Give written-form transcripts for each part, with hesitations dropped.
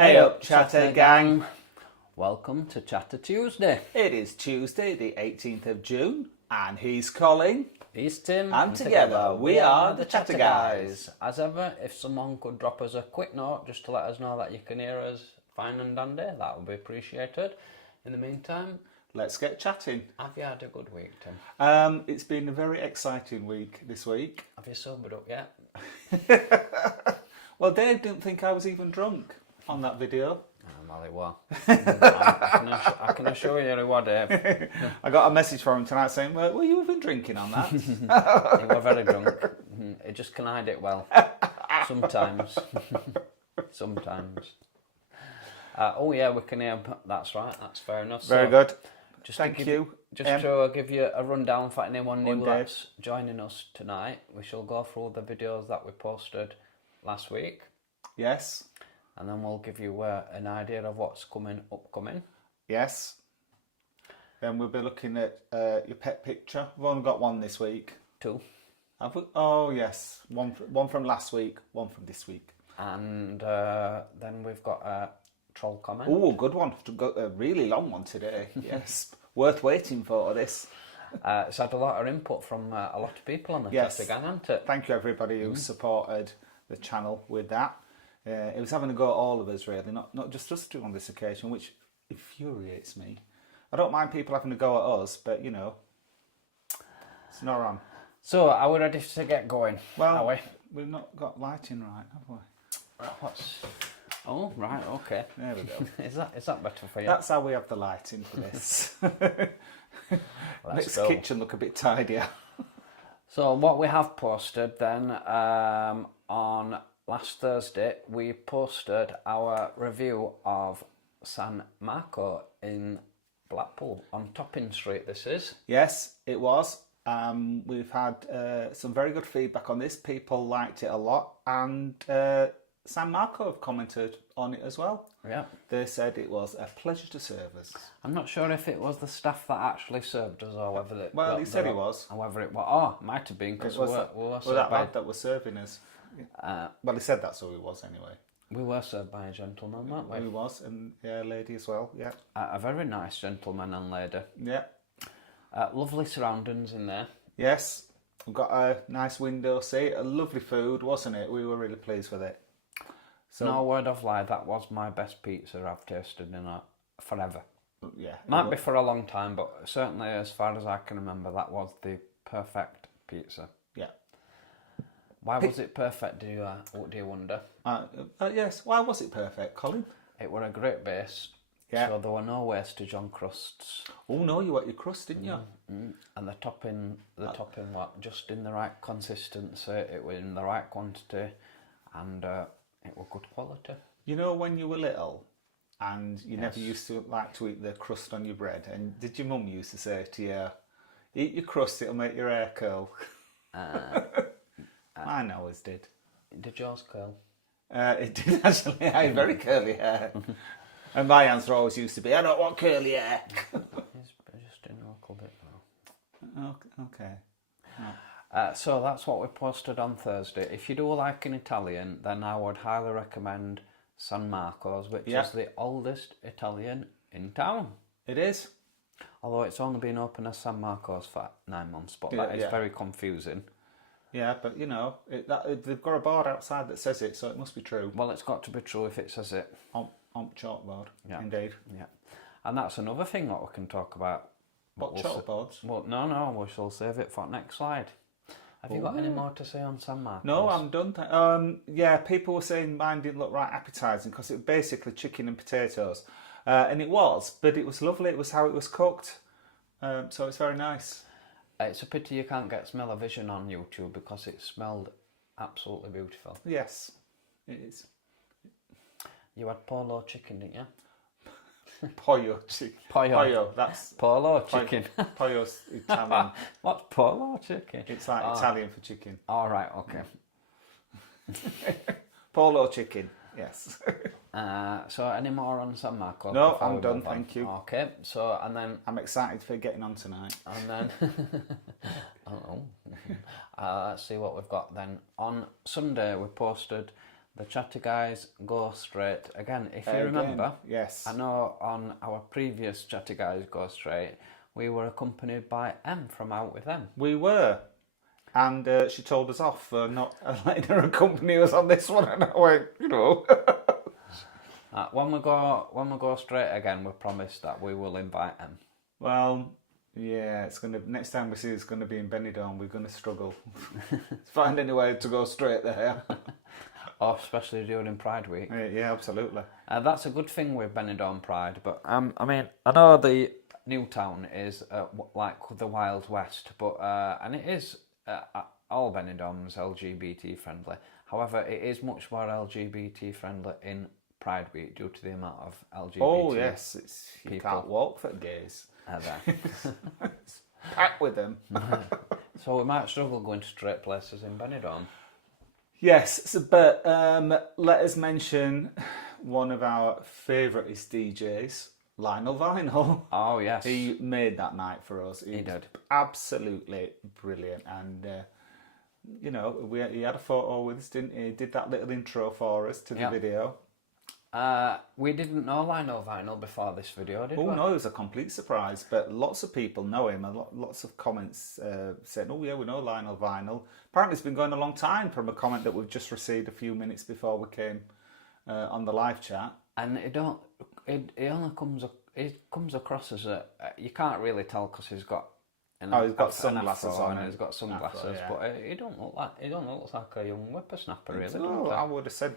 Hey up, Chatter Gang. Welcome to Chatter Tuesday. It is Tuesday, the 18th of June, and he's Colin. He's Tim. And together we are the Chatter Guys. As ever, if someone could drop us a quick note just to let us know that you can hear us fine and dandy, that would be appreciated. In the meantime, let's get chatting. Have you had a good week, Tim? It's been a very exciting week this week. Have you sobered up yet? Well, Dave didn't think I was even drunk on that video. Well, it was. I can assure you it was, Dave. I got a message from him tonight saying, well, were you even drinking on that? He was very drunk. He just can hide it well. Sometimes. Sometimes. Oh yeah, we can hear. That's right. That's fair enough. Very good. Thank you. Just to give you a rundown for anyone new that's joining us tonight, we shall go through the videos that we posted last week. Yes. And then we'll give you an idea of what's upcoming. Yes. Then we'll be looking at your pet picture. We've only got one this week. Two. Have we? Oh yes, one from last week, one from this week. And then we've got a troll comment. Oh, good one. A really long one today. Yes. Worth waiting for this. It's had a lot of input from a lot of people on the Chatter Gang, hasn't it? Thank you everybody who supported the channel with that. It was having a go at all of us really, not just us two on this occasion, which infuriates me. I don't mind people having a go at us, but you know, it's not on. So, are we ready to get going? Well, are we? We've not got lighting right, have we? Oh, right, okay. There we go. Is that better for you? That's how we have the lighting for this. Makes the kitchen look a bit tidier. So what we have posted then, on last Thursday, we posted our review of San Marco in Blackpool, on Topping Street this is. Yes, it was. We've had some very good feedback on this. People liked it a lot, and San Marco have commented on it as well. Yeah. They said it was a pleasure to serve us. I'm not sure if it was the staff that actually served us or whether it... Well, he said it was. Or whether it was... Oh, might have been, because we were served that by... lad that was serving us. Well, he said that's who he was anyway. We were served by a gentleman, weren't we? He was, and a lady as well, yeah. A very nice gentleman and lady. Yeah. Lovely surroundings in there. Yes. We've got a nice window seat, a lovely food, wasn't it? We were really pleased with it. So, no word of lie, that was my best pizza I've tasted in forever. Yeah. Might be for a long time, but certainly as far as I can remember, that was the perfect pizza. Yeah. Why was it perfect, do you wonder? Yes, why was it perfect, Colin? It were a great base, so there were no wastage on crusts. Oh no, you ate your crust, didn't you? And the topping was just in the right consistency, it was in the right quantity, and it was good quality. You know when you were little and you never used to like to eat the crust on your bread, and did your mum used to say to you, eat your crust, it'll make your hair curl? Mine always did. Did yours curl? It did actually. I had very curly hair. And my answer always used to be, I don't want curly hair. It's just in a little bit now. Okay. So that's what we posted on Thursday. If you do like in Italian, then I would highly recommend San Marco's, which is the oldest Italian in town. It is. Although it's only been open as San Marco's for 9 months, but that is very confusing. Yeah, but you know, they've got a board outside that says it, so it must be true. Well, it's got to be true if it says it. On chalkboard, indeed. Yeah. And that's another thing that we can talk about. What, chalkboards? Well, no, we shall save it for next slide. Have you got any more to say on San Marco's? No, I'm done. People were saying mine didn't look right appetising because it was basically chicken and potatoes. And it was, but it was lovely. It was how it was cooked. So it's very nice. It's a pity you can't get smell-o-vision on YouTube because it smelled absolutely beautiful. Yes, it is. You had polo chicken, didn't you? Pollo chicken. Pollo, that's... Polo chicken. Pollo's Italian. What's polo chicken? It's like Italian for chicken. All right, okay. Polo chicken, yes. So any more on San Marco? No, I'm done, thank you. Okay, so and then... I'm excited for getting on tonight. And then... let's see what we've got then. On Sunday we posted The Chatty Guys Go Straight. Again, if you Again, remember, yes. I know on our previous Chatty Guys Go Straight, we were accompanied by Em from Out With Em. We were. And she told us off for not letting her accompany us on this one. And I went, you know. When we go straight again, we promise that we will invite Em. Well, yeah, next time we see it's going to be in Benidrom, we're going to struggle. Find any way to go straight there. Oh, especially during Pride Week. Yeah, absolutely. That's a good thing with Benidorm Pride, but I mean, I know the new town is like the Wild West, but and it is all Benidorm's LGBT friendly. However, it is much more LGBT friendly in Pride Week due to the amount of LGBT. Oh yes, you people. can't walk for gays. There. It's packed with them. So we might struggle going to straight places in Benidorm. Yes, but let us mention one of our favourite DJs, Lionel Vinyl. Oh yes, He made that night for us. He did. Absolutely brilliant. And, you know, he had a photo with us, didn't he? He did that little intro for us to the video. We didn't know Lionel Vinyl before this video, did we? Oh, no, it was a complete surprise. But lots of people know him. And lots of comments saying, oh, yeah, we know Lionel Vinyl. Apparently it's been going a long time from a comment that we've just received a few minutes before we came on the live chat. And it only comes across as you can't really tell because he's got he's got sunglasses on and he's got sunglasses, afro, yeah. But he don't look like a young whippersnapper really. No, I would have said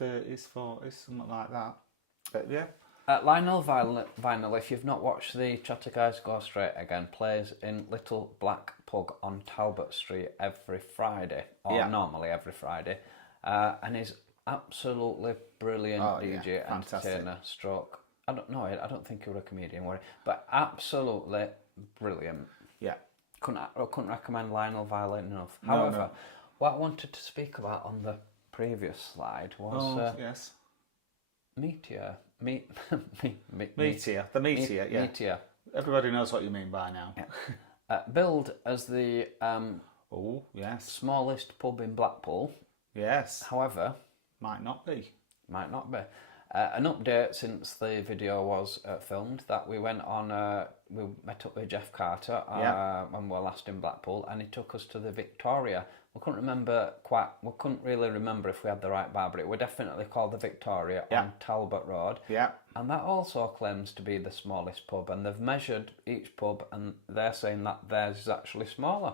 30s, 40s, something like that. But yeah. Lionel Vinyl, if you've not watched the Chatty Guys Go Straight again, plays in Little Black Pug on Talbot Street every Friday, or normally every Friday, and he's absolutely brilliant DJ, entertainer, stroke. I don't think he was a comedian, were he? But absolutely brilliant. Yeah. Couldn't recommend Lionel Vinyl enough. However, what I wanted to speak about on the previous slide was yes. Meteor. Meteor. The Meteor, yeah. Meteor. Everybody knows what you mean by now. Yeah. Billed as the smallest pub in Blackpool. Yes. However, might not be. An update since the video was filmed that we went on. We met up with Jeff Carter when we were last in Blackpool, and he took us to the Victoria. We couldn't really remember if we had the right bar, but it was definitely called the Victoria on Talbot Road. Yeah. And that also claims to be the smallest pub, and they've measured each pub, and they're saying that theirs is actually smaller.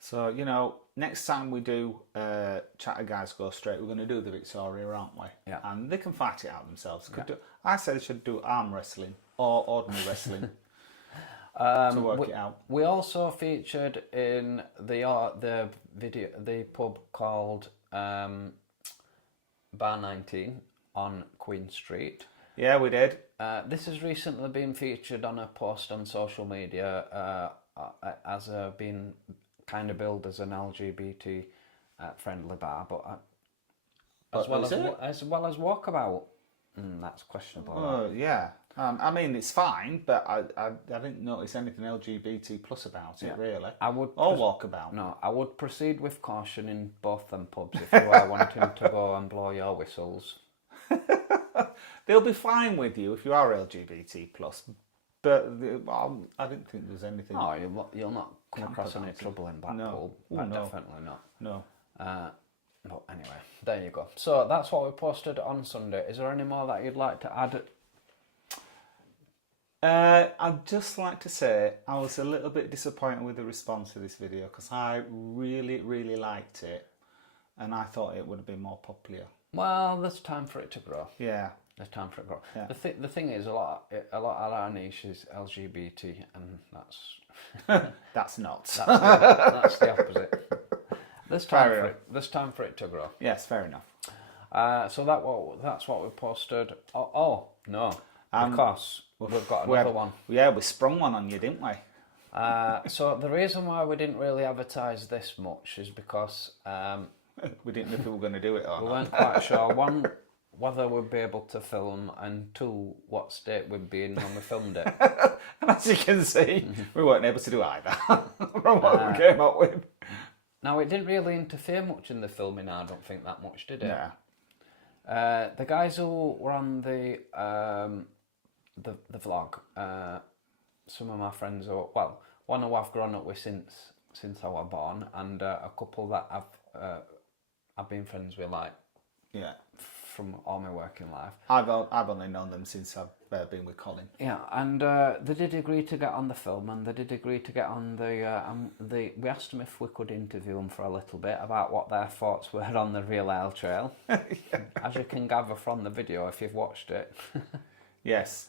So, you know, next time we do Chatty Guys Go Straight, we're going to do the Victoria, aren't we? Yeah. And they can fight it out themselves. I said they should do arm wrestling or ordinary wrestling to work it out. We also featured in the video the pub called Bar 19 on Queen Street. Yeah, we did. This has recently been featured on a post on social media as being kind of billed as an LGBT friendly bar, but as well as Walkabout, that's questionable. Yeah. I mean, it's fine, but I didn't notice anything LGBT plus about it, really. Or Walkabout. No, I would proceed with caution in both them pubs if you are wanting to go and blow your whistles. They'll be fine with you if you are LGBT plus, but I didn't think there was anything. Oh, you'll not come across any trouble in Blackpool. No. Definitely not. No. But anyway, there you go. So that's what we posted on Sunday. Is there any more that you'd like to add? I'd just like to say I was a little bit disappointed with the response to this video because I really, really liked it and I thought it would have been more popular. Well, there's time for it to grow. Yeah. There's time for it to grow. Yeah. The thing is, a lot of our niche is LGBT, and that's that's not. That's the opposite. There's time for it to grow. Yes, fair enough. So that's what we posted. Oh no, because we've got another one. Yeah, we sprung one on you, didn't we? So the reason why we didn't really advertise this much is because we didn't know if we were going to do it or not. We weren't quite sure. One, whether we'd be able to film, and two, what state we'd be in when we filmed it. And as you can see, we weren't able to do either from what we came up with. Now, it didn't really interfere much in the filming, I don't think, that much, did it? Yeah. The guys who were on the vlog, some of my friends, one who I've grown up with since I was born, and a couple that I've been friends with, like, Yeah. from all my working life. I've only known them since I've been with Colin. Yeah, and they did agree to get on the film, and they did agree to get on we asked them if we could interview them for a little bit about what their thoughts were on the Real Ale Trail. Yeah. As you can gather from the video if you've watched it. Yes.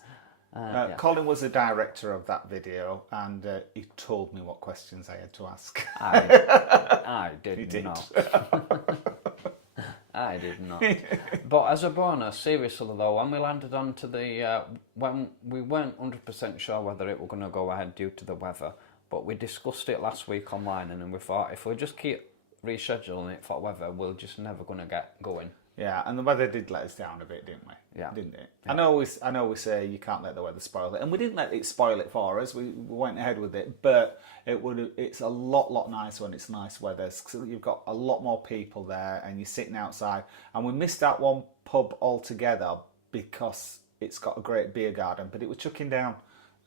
Yeah. Colin was the director of that video, and he told me what questions I had to ask. I did He did. not. I did not. But as a bonus, seriously though, when we landed onto when we weren't 100% sure whether it were going to go ahead due to the weather, but we discussed it last week online, and then we thought if we just keep rescheduling it for weather, we're just never going to get going. Yeah, and the weather did let us down a bit, didn't we? Yeah. Didn't it? Yeah. I know we say you can't let the weather spoil it, and we didn't let it spoil it for us. We went ahead with it, but it's a lot nicer when it's nice weather, because you've got a lot more people there, and you're sitting outside. And we missed that one pub altogether because it's got a great beer garden, but it was chucking down.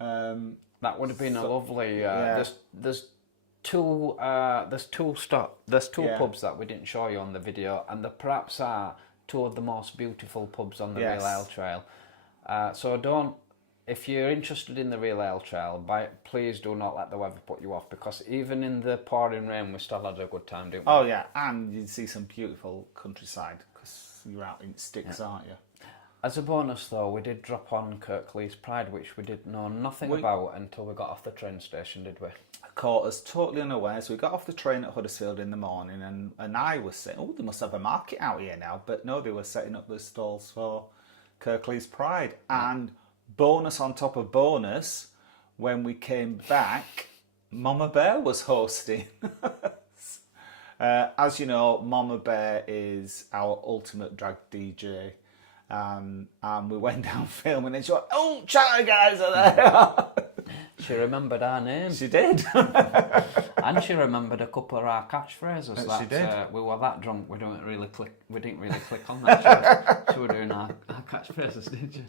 That would have been a lovely. yeah. There's two Yeah. pubs that we didn't show you on the video, and they perhaps are two of the most beautiful pubs on the Yes. Real Ale Trail. If you're interested in the Real Ale Trail, please do not let the weather put you off, because even in the pouring rain, we still had a good time, didn't we? Oh yeah, and you see some beautiful countryside because you're out in sticks, aren't you? As a bonus, though, we did drop on Kirklees Pride, which we did know nothing about until we got off the train station, did we? Caught us totally unawares. We got off the train at Huddersfield in the morning, and I was saying, oh, they must have a market out here now. But no, they were setting up the stalls for Kirklees Pride. And bonus on top of bonus, when we came back, Mama Bear was hosting. As you know, Mama Bear is our ultimate drag DJ. And we went down filming, and she went, oh, Chatter guys are there. She remembered our name. She did. And she remembered a couple of our catchphrases. She did. We were that drunk, we didn't really click on that. She were doing our catchphrases, didn't you?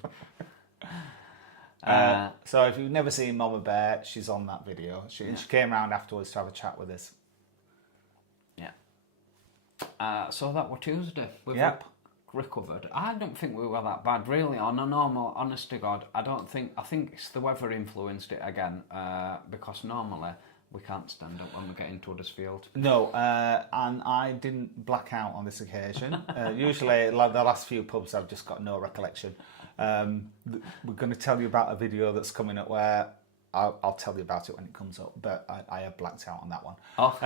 So if you've never seen Mama Bear, she's on that video. She came round afterwards to have a chat with us. Yeah. So that was Tuesday. We've recovered. I don't think we were that bad, really. On a normal, honest to God, I think it's the weather influenced it again, because normally we can't stand up when we get into Huddersfield. No, and I didn't black out on this occasion. Usually, like the last few pubs, I've just got no recollection. We're going to tell you about a video that's coming up where I'll tell you about it when it comes up, but I have blacked out on that one. Oh.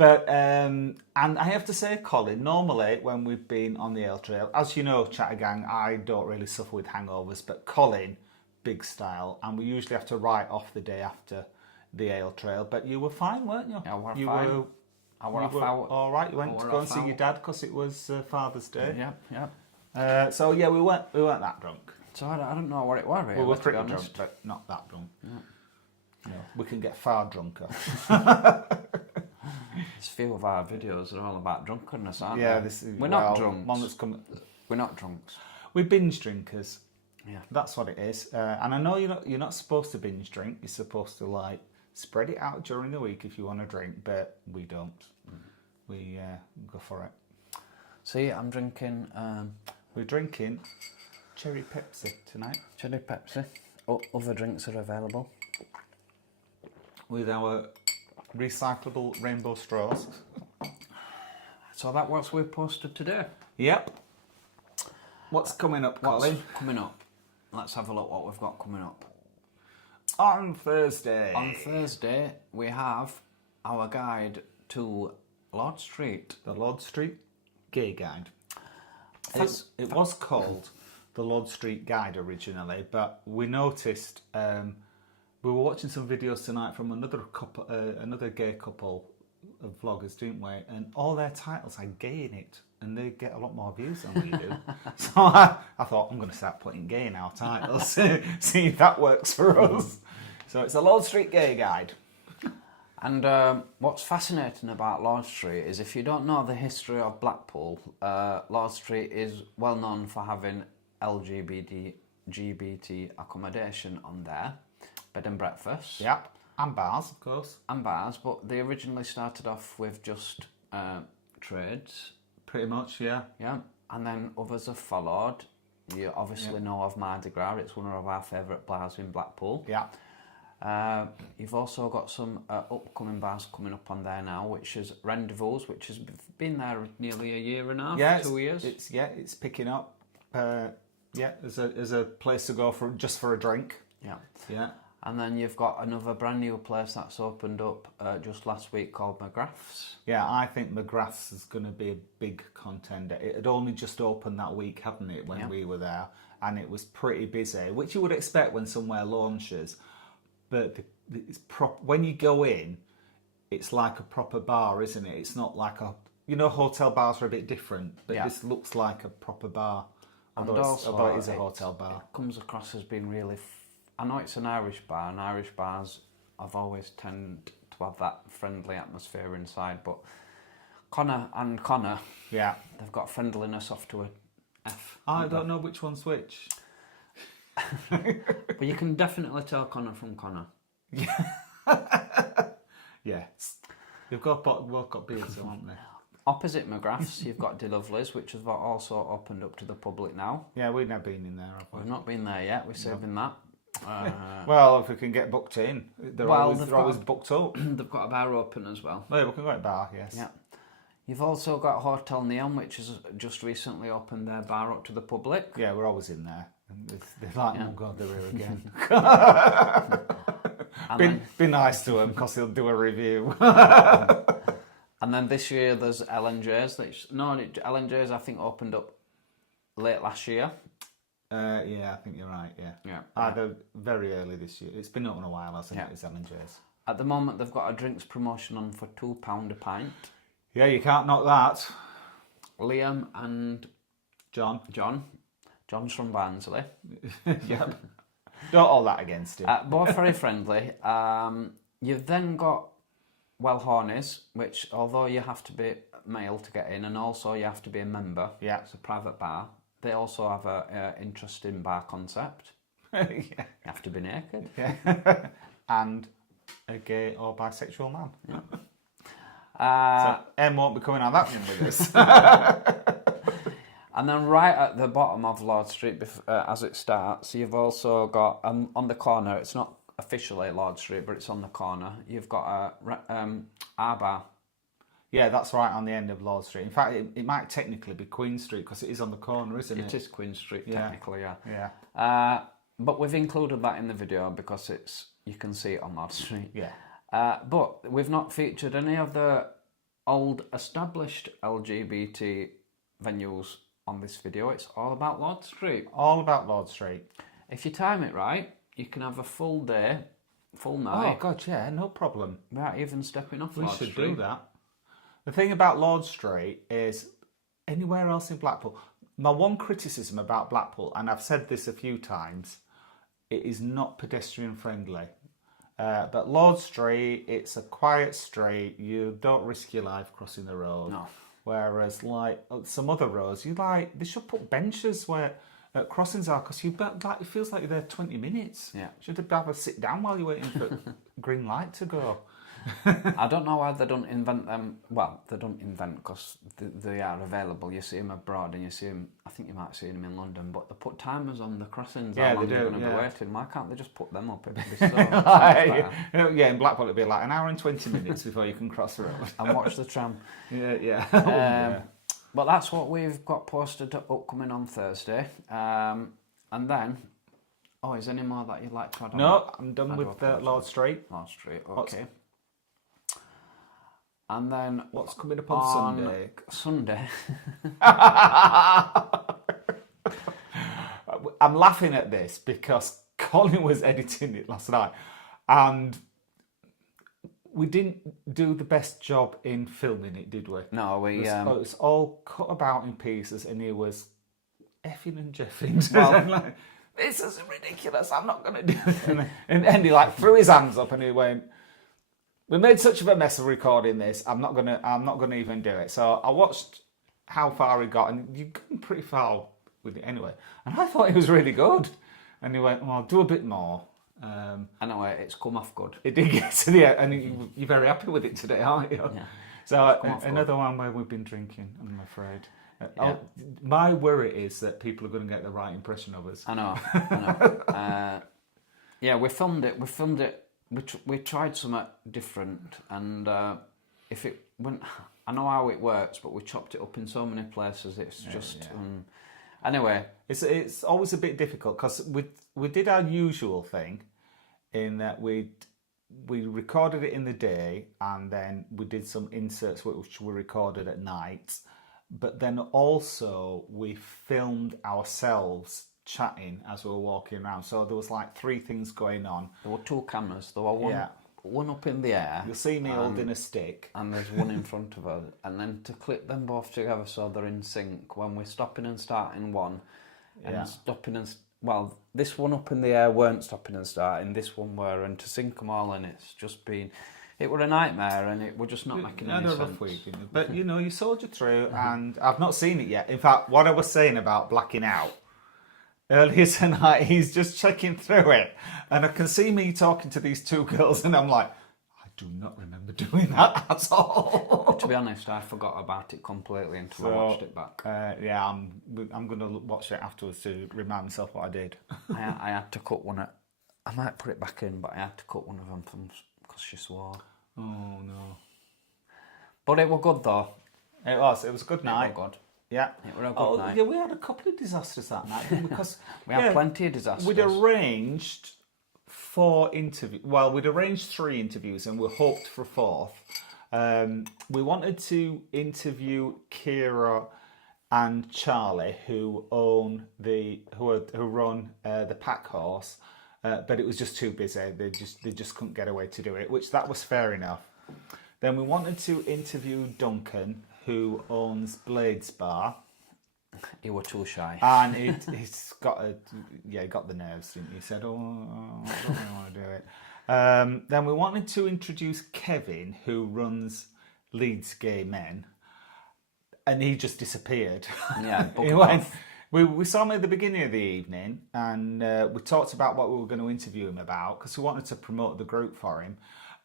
And I have to say, Colin, normally when we've been on the Ale Trail, as you know, Chatter Gang, I don't really suffer with hangovers, but Colin, big style, and we usually have to write off the day after the Ale Trail, but you were fine, weren't you? Yeah, I were you fine. Were, I were you were all right. You went to go and see your dad because it was Father's Day. Yeah. So yeah, we weren't that drunk. So I don't know what it was, really. We were to be pretty honest. drunk, but not that drunk. Yeah. No, we can get far drunker. There's a few of our videos are all about drunkenness, aren't Yeah, they? this is, We're not drunks. One that's come. We're not drunks. We're binge drinkers. Yeah. That's what it is. And I know you're not supposed to binge drink. You're supposed to like spread it out during the week if you want to drink, but we don't. We go for it. See, I'm drinking We're drinking cherry Pepsi tonight cherry Pepsi. Other drinks are available. with our recyclable rainbow straws. So that what we posted today. Yep. What's coming up, Colin? What's coming up? Let's have a look what we've got coming up. On Thursday. On Thursday, we have our guide to Lord Street. The Lord Street Gay Guide. It was called the Lord Street Guide originally, but we noticed we were watching some videos tonight from another couple, another gay couple of vloggers, didn't we? And all their titles had gay in it, and they get a lot more views than we do. So I thought, I'm going to start putting gay in our titles, see if that works for us. So it's a Lord Street Gay Guide. And what's fascinating about Lord Street is if you don't know the history of Blackpool, Lord Street is well known for having LGBT accommodation on there, bed and breakfast. Yep, and bars, of course. And bars, but they originally started off with just trades. Pretty much, yeah. Yeah, and then others have followed. You obviously know of Mardi Gras, it's one of our favourite bars in Blackpool. Yeah. You've also got some upcoming bars coming up on there now, which is Rendezvous, which has been there nearly a year and a half, 2 years. It's picking up. There's a place to go for a drink. Yeah. Yeah. And then you've got another brand new place that's opened up just last week called McGrath's. Yeah, I think McGrath's is going to be a big contender. It had only just opened that week, hadn't it, when we were there, and it was pretty busy, which you would expect when somewhere launches. But when you go in, it's like a proper bar, isn't it? It's not like hotel bars are a bit different, but this looks like a proper bar, although it is a hotel bar. It comes across as being really... I know it's an Irish bar, and Irish bars have always tend to have that friendly atmosphere inside, but Connor, yeah, they've got friendliness off to a F. I don't know which one's which. But you can definitely tell Connor from Connor. Yeah. They've both got beards, haven't they? Opposite McGrath's, you've got De Lovely's, which has also opened up to the public now. Yeah, we've never been in there, have we? We've not been there yet, we're saving that. Well, if we can get booked in, they're always booked up. They've got a bar open as well. Oh, yeah, we can go to bar, yes. Yeah. You've also got Hotel Neon, which has just recently opened their bar up to the public. Yeah, we're always in there. And they're like, oh God, they're here again. Be nice to them because they'll do a review. And then this year there's L&J's. L&J's I think opened up late last year. Yeah, I think you're right, yeah. Either very early this year. It's been open a while, hasn't it? It's L&J's. At the moment they've got a drinks promotion on for £2 a pint. Yeah, you can't knock that. Liam and John's from Barnsley. Yep. Don't hold that against him. Both very friendly. You've then got Hornies, which although you have to be male to get in, and also you have to be a member. Yeah. It's a private bar. They also have a interesting bar concept. Yeah. You have to be naked. Yeah. And a gay or bisexual man. Yeah. So Em won't be coming on that one with us. And then right at the bottom of Lord Street, as it starts, you've also got, on the corner, it's not officially Lord Street, but it's on the corner, you've got our bar. Yeah, that's right on the end of Lord Street. In fact, it might technically be Queen Street because it is on the corner, isn't it? It is Queen Street, technically, yeah. Yeah. But we've included that in the video because you can see it on Lord Street. Yeah. But we've not featured any of the old established LGBT venues on this video. It's all about Lord Street. All about Lord Street. If you time it right, you can have a full day, full night. Oh, God, yeah, no problem. Without even stepping off Lord Street. We should do that. The thing about Lord Street is, anywhere else in Blackpool, my one criticism about Blackpool, and I've said this a few times, it is not pedestrian friendly. But Lord Street, it's a quiet street. You don't risk your life crossing the road. No. Whereas, like some other roads, they should put benches where crossings are because it feels like you're there 20 minutes. Yeah. You should have a sit down while you're waiting for green light to go. I don't know why they don't invent them. Well, they don't invent because they are available. You see them abroad and you see them, I think you might see them in London, but they put timers on the crossings. Yeah, how long they do, you're going to yeah. be waiting. Why can't they just put them up? It'd be so much better. Yeah, in Blackpool it'd be like an hour and 20 minutes before you can cross the road. And watch the tram. Yeah. But that's what we've got posted upcoming on Thursday. And then, is there any more that you'd like to add on? No, I'm done with Lord Street. Lord Street, okay. And then what's coming up on Sunday? Sunday. I'm laughing at this because Colin was editing it last night and we didn't do the best job in filming it, did we? No, it was all cut about in pieces and he was effing and jeffing. Well, this is ridiculous, I'm not going to do it. And he threw his hands up and he went, we made such of a mess of recording this. I'm not gonna even do it. So I watched how far he got, and you've gone pretty far with it anyway. And I thought it was really good. And he went, well, do a bit more. Anyway, it's come off good. It did get to the end, and you're very happy with it today, aren't you? Yeah. So another one where we've been drinking, I'm afraid. My worry is that people are going to get the right impression of us. I know. Yeah, we filmed it. We tried something different, and if it went, I know how it works, but we chopped it up in so many places. It's just anyway. It's always a bit difficult because we did our usual thing, in that we recorded it in the day, and then we did some inserts which were recorded at night. But then also we filmed ourselves chatting as we were walking around. So there was like 3 things going on. There were 2 cameras. There were one up in the air. You'll see me holding a stick. And there's one in front of us. And then to clip them both together so they're in sync, when we're stopping and starting one, and stopping and... Well, this one up in the air weren't stopping and starting, this one were, and to sync them all, and it's just been... It were a nightmare, and it were just not making any sense. Rough week, but you soldiered through, and I've not seen it yet. In fact, what I was saying about blacking out earlier tonight, he's just checking through it, and I can see me talking to these 2 girls, and I'm like, I do not remember doing that at all. To be honest, I forgot about it completely until I watched it back. I'm going to watch it afterwards to remind myself what I did. I had to cut one. I might put it back in, but I had to cut one of them because she swore. Oh no! But it was good though. It was a good night. It was good. Yeah, it was a good night. Yeah, we had a couple of disasters that night because we had plenty of disasters. We'd arranged 4 interviews. Well, we'd arranged 3 interviews, and we hoped for a 4th. We wanted to interview Kira and Charlie, who run the pack horse. But it was just too busy. They just couldn't get away to do it, which that was fair enough. Then we wanted to interview Duncan, who owns Blades Bar. He was too shy. And he's got the nerves, didn't he? He said, I don't really want to do it. Then we wanted to introduce Kevin, who runs Leeds Gay Men. And he just disappeared. Yeah, he went... We saw him at the beginning of the evening, and we talked about what we were going to interview him about, because we wanted to promote the group for him,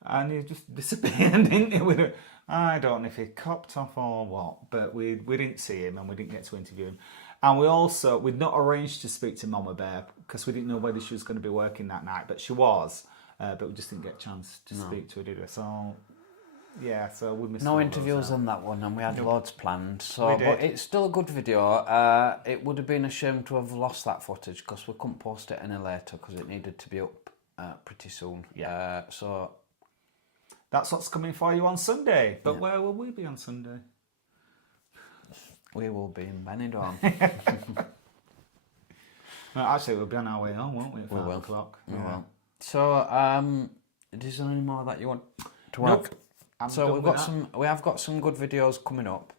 and he just disappeared, didn't he? I don't know if he copped off or what, but we didn't see him, and we didn't get to interview him. And we'd not arranged to speak to Mama Bear, because we didn't know whether she was going to be working that night, but she was, but we just didn't get a chance to speak to her, did we? So... Yeah, so we missed no interviews on that one, and we had loads planned. So, but it's still a good video. It would have been a shame to have lost that footage because we couldn't post it any later because it needed to be up pretty soon. Yeah. So that's what's coming for you on Sunday. But where will we be on Sunday? We will be in Benidrom. No, actually, we'll be on our way home, won't we? At 5 o'clock. We will. So, is there any more that you want to add? Nope. So we have got some good videos coming up.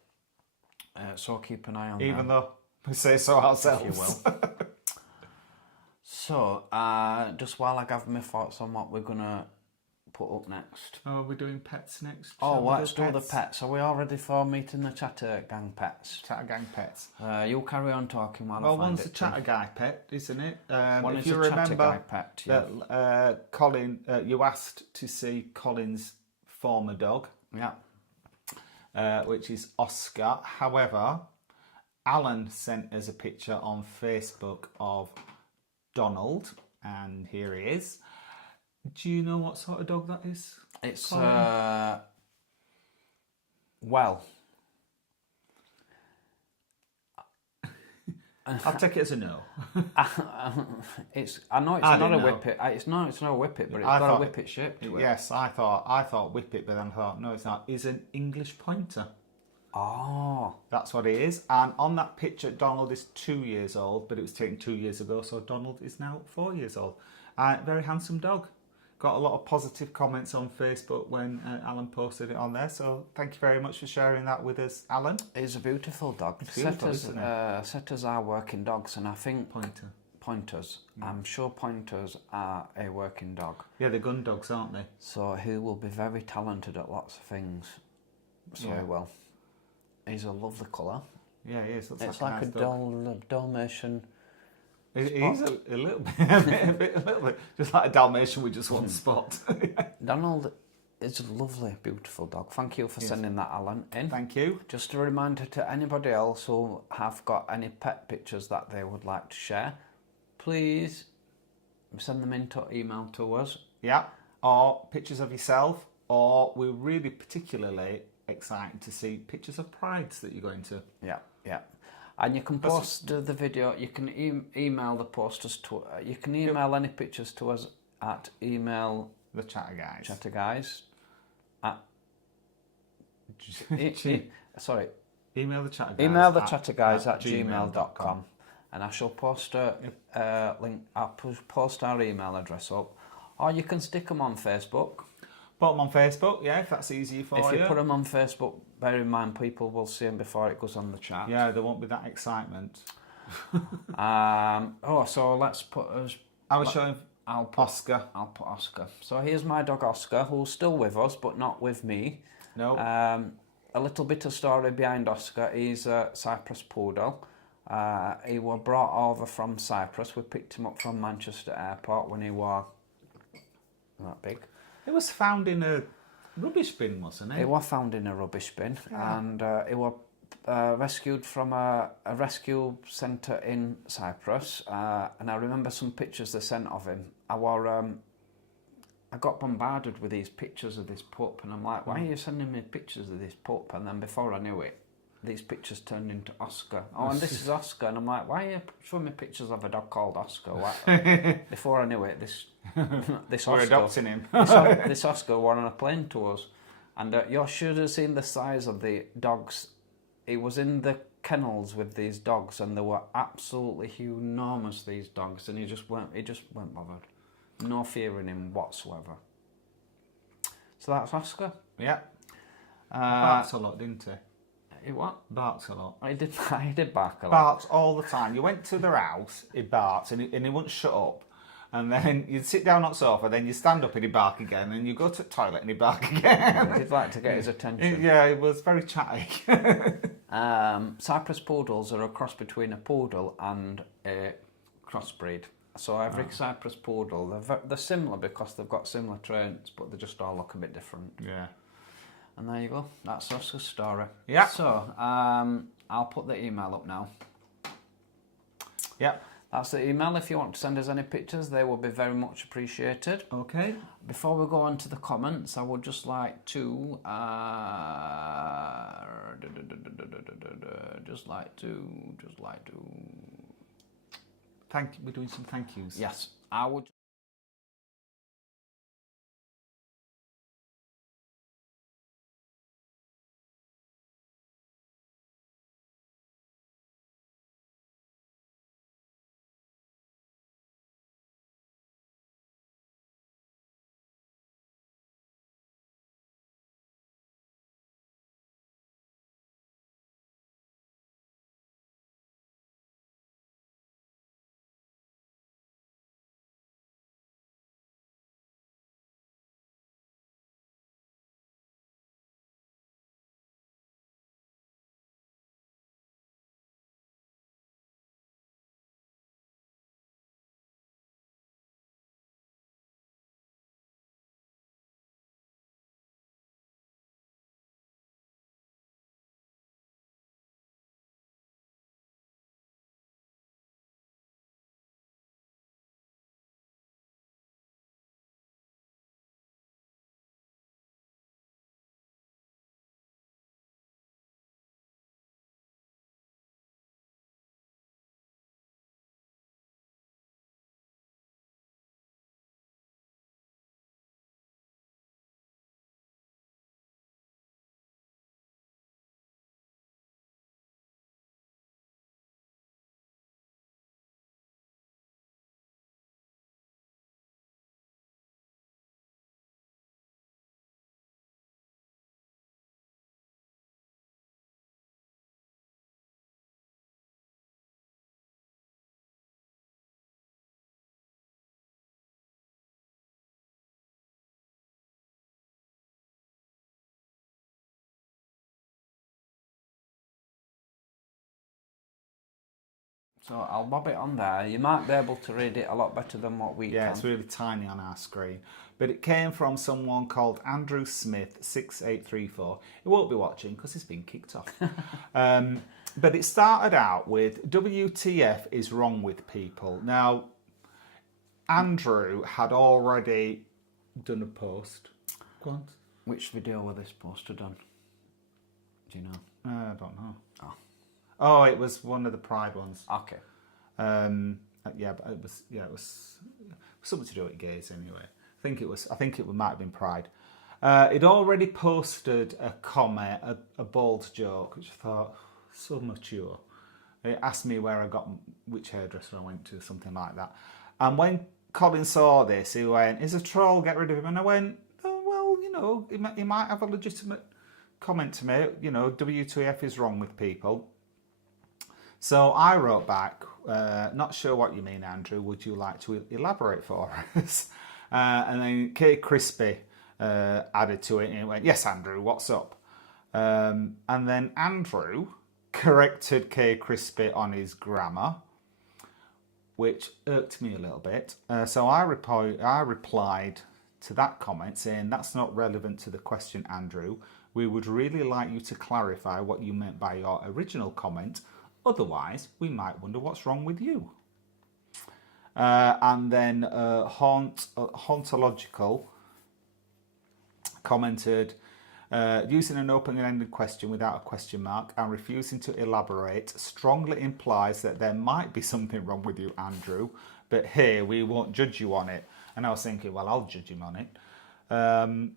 So keep an eye on them. Even though we say so ourselves. If you will. So, just while I gather my thoughts on what we're going to put up next. Oh, we're doing pets next. Let's do the pets. Are we all ready for meeting the Chatter Gang pets? Chatter Gang pets. You carry on talking while I find one's it. a Chatter Guy pet, isn't it? One if is you a Chatter Guy remember pet, yeah. that Colin, you asked to see Colin's former dog. Yeah. Which is Oscar. However, Alan sent us a picture on Facebook of Donald, and here he is. Do you know what sort of dog that is? It's Colin? Well, I'll take it as a no. I know it's not a whippet. It's not a whippet, but it's got a whippet shape to it. Yes, I thought whippet, but then I thought no, it's not. It's an English pointer. Oh, that's what it is. And on that picture, Donald is 2 years old, but it was taken 2 years ago, so Donald is now 4 years old. Very handsome dog. Got a lot of positive comments on Facebook when Alan posted it on there, so thank you very much for sharing that with us, Alan. It's a beautiful dog. It's beautiful, isn't it? Setters are working dogs, and I think pointers. I'm sure pointers are a working dog. Yeah, they're gun dogs, aren't they? So he will be very talented at lots of things. So he will. He's a lovely colour. Yeah, he is. It's like a nice dog. Dalmatian. He's a little bit, a little bit, just like a Dalmatian with just one spot. Donald is a lovely, beautiful dog. Thank you for sending that, Alan, in. Thank you. Just a reminder to anybody else who have got any pet pictures that they would like to share, please send them into email to us. Yeah, or pictures of yourself, or we're really particularly excited to see pictures of prides that you're going to. Yeah. And you can post the video. You can email the posters to. You can email any pictures to us at email the Chatterguys. Chatterguys at. Sorry. Email the Chatterguys. Email the Chatterguys at gmail.com, and I shall post a link. I'll post our email address up, or you can stick them on Facebook. Put them on Facebook, yeah, if that's easier for you. If you put them on Facebook, bear in mind people will see them before it goes on the chat. Yeah, there won't be that excitement. So let's put us. I was showing Oscar. I'll put Oscar. So here's my dog Oscar, who's still with us, but not with me. No. A little bit of story behind Oscar. He's a Cyprus poodle. He was brought over from Cyprus. We picked him up from Manchester Airport when he was that big. It was found in a rubbish bin, wasn't it? It was found in a rubbish bin, and it was rescued from a rescue centre in Cyprus. And I remember some pictures they sent of him. I got bombarded with these pictures of this pup, and I'm like, why are you sending me pictures of this pup? And then before I knew it, these pictures turned into Oscar. Oh, and this is Oscar. And I'm like, why are you showing me pictures of a dog called Oscar? Before I knew it, this We're Oscar, adopting him. this Oscar were on a plane to us. And you should have seen the size of the dogs. He was in the kennels with these dogs, and they were absolutely enormous, these dogs. And he just weren't bothered. No fear in him whatsoever. So that's Oscar. Yeah. Barks a lot, didn't he? He what? Barks a lot. He did bark a lot. Barks all the time. You went to their house, he barks, and he wouldn't shut up. And then you'd sit down on the sofa, then you stand up and he'd bark again, and you go to the toilet and he'd bark again. He'd like to get his attention. Yeah, it was very chatty. Cyprus poodles are a cross between a poodle and a crossbreed. So every Cyprus poodle, they're similar because they've got similar traits, but they just all look a bit different. Yeah. And there you go. That's Oscar's story. Yeah. So I'll put the email up now. Yeah. That's the email. If you want to send us any pictures, they will be very much appreciated. Okay. Before we go on to the comments, I would just like to We're doing some thank yous. Yes, I would. So I'll bob it on there. You might be able to read it a lot better than what we Yeah, can. it's really tiny on our screen. But it came from someone called Andrew Smith 6834. He won't be watching because he's been kicked off. But it started out with WTF is wrong with people. Now, Andrew had already done a post. Go on. Which video was this posted on? Do you know? I don't know. Oh, it was one of the Pride ones. Okay. Yeah, but it was something to do with gays anyway. I think it might have been Pride. It already posted a comment, a bald joke, which I thought so mature. It asked me which hairdresser I went to, something like that. And when Colin saw this, he went, "He's a troll, get rid of him." And I went, "Oh well, he might have a legitimate comment to make. WTF is wrong with people." So I wrote back, "Not sure what you mean, Andrew. Would you like to elaborate for us?" And then Kay Crispy added to it and he went, "Yes, Andrew, what's up?" And then Andrew corrected Kay Crispy on his grammar, which irked me a little bit. So I replied to that comment saying, "That's not relevant to the question, Andrew. We would really like you to clarify what you meant by your original comment. Otherwise, we might wonder what's wrong with you." And then Hauntological commented, "Using an open-ended question without a question mark and refusing to elaborate strongly implies that there might be something wrong with you, Andrew. But hey, we won't judge you on it." And I was thinking, well, I'll judge him on it. And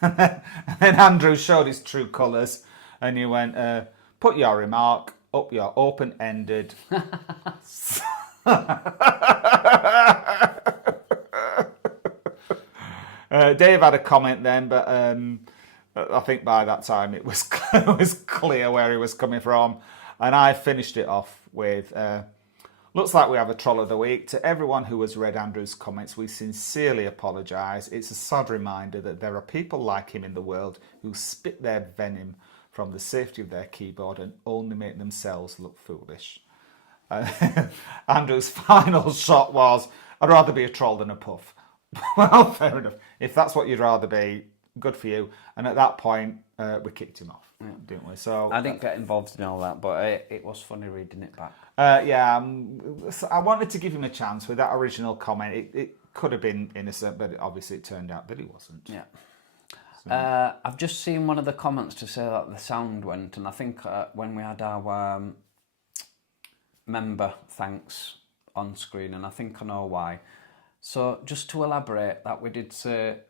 then Andrew showed his true colours and he went, "Put your remark up your open-ended." Dave had a comment then, but I think by that time it was clear where he was coming from. And I finished it off with, "Looks like we have a troll of the week. To everyone who has read Andrew's comments, we sincerely apologise. It's a sad reminder that there are people like him in the world who spit their venom from the safety of their keyboard and only make themselves look foolish." Andrew's final shot was, "I'd rather be a troll than a puff." Well, fair enough. If that's what you'd rather be, good for you. And at that point, we kicked him off, didn't we? So I didn't get involved in all that, but it was funny reading it back. So I wanted to give him a chance with that original comment. It could have been innocent, but obviously it turned out that he wasn't. Yeah. I've just seen one of the comments to say that the sound went, and I think when we had our member thanks on screen, and I think I know why. So just to elaborate, that we did say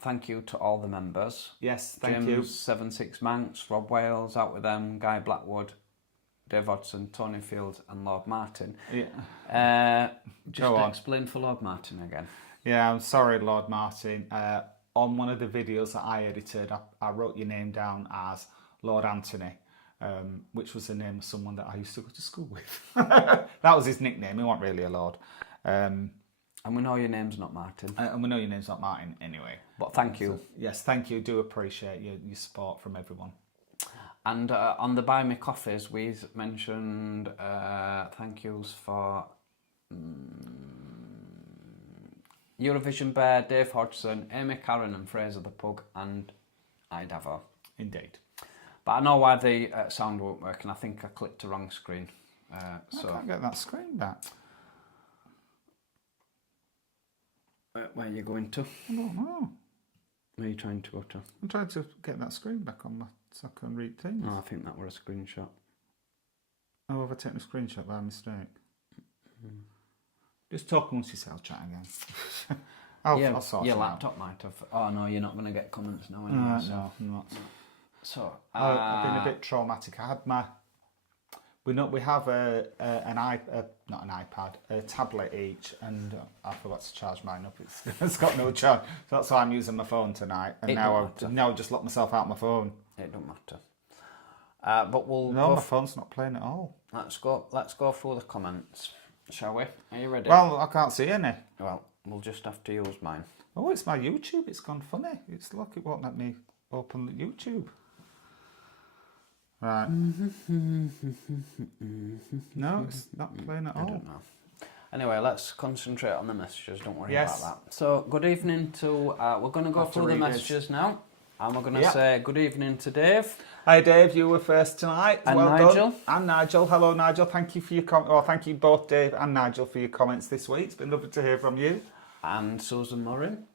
thank you to all the members. Yes, thank James, you. 76 Manx, Rob Wales, Out With Them, Guy Blackwood, Dave Hodgson, Tony Fields and Lord Martin. Yeah. Just explain for Lord Martin again. Yeah, I'm sorry, Lord Martin. On one of the videos that I edited, I wrote your name down as Lord Anthony, which was the name of someone that I used to go to school with. That was his nickname. He wasn't really a lord. And we know your name's not Martin. And we know your name's not Martin anyway. But thank you. So, yes, thank you. Do appreciate your support from everyone. And on the Buy Me Coffees, we mentioned thank yous for Eurovision Bear, Dave Hodgson, Amy Karen and Fraser the Pug, and Idavo. Indeed. But I know why the sound won't work, and I think I clicked the wrong screen. So I can't get that screen back. Where are you going to? I don't know. Where are you trying to go to? I'm trying to get that screen back on so I can read things. No, I think that was a screenshot. Oh, have I taken a screenshot by mistake? Just talk amongst yourself, chat again. I'll sort your it laptop might have. Oh no, you're not going to get comments now anyway. No, I'm not. So I've been a bit traumatic. I had we have not an iPad, a tablet each, and I forgot to charge mine up. It's got no charge, so that's why I'm using my phone tonight. And now I've just locked myself out of my phone. It don't matter. But my phone's not playing at all. Let's go through the comments, shall we? Are you ready? Well, I can't see any. Well, we'll just have to use mine. Oh, it's my YouTube. It's gone funny. It won't let me open the YouTube. Right. No, it's not playing at all. I don't know. Anyway, let's concentrate on the messages. Don't worry Yes. about that. So, good evening to. We're going to go through the messages now, and we're going to say good evening to Dave. Hi, Dave. You were first tonight. And well Nigel. Done. And Nigel. Hello, Nigel. Thank you for your Well, thank you both, Dave and Nigel, for your comments this week. It's been lovely to hear from you. And Susan Morin.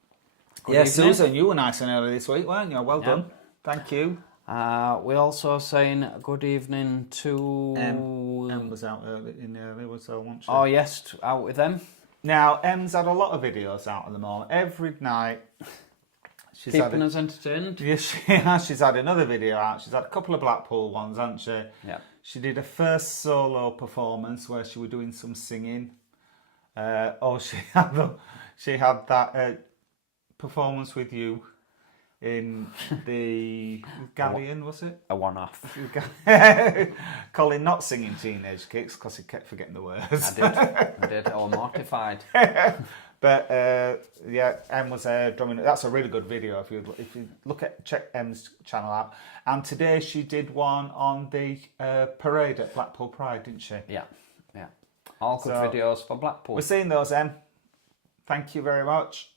Yes, evening. Susan, you were nice and early this week, weren't you? Well done. Thank you. We're also saying good evening to... Em was out early, wasn't she? Oh, yes, out with them. Now, Em's had a lot of videos out at the moment. Every night. She's keeping us entertained. Yes, she has. She's had another video out. She's had a couple of Blackpool ones, hasn't she? Yeah. She did a first solo performance where she was doing some singing. She had that performance with you in the Galleon, was it? A one-off. Colin not singing Teenage Kicks because he kept forgetting the words. I did. I was mortified. But Em was drumming. That's a really good video if you check Em's channel out. And today she did one on the parade at Blackpool Pride, didn't she? Yeah. All good videos for Blackpool. We're seeing those, Em. Thank you very much.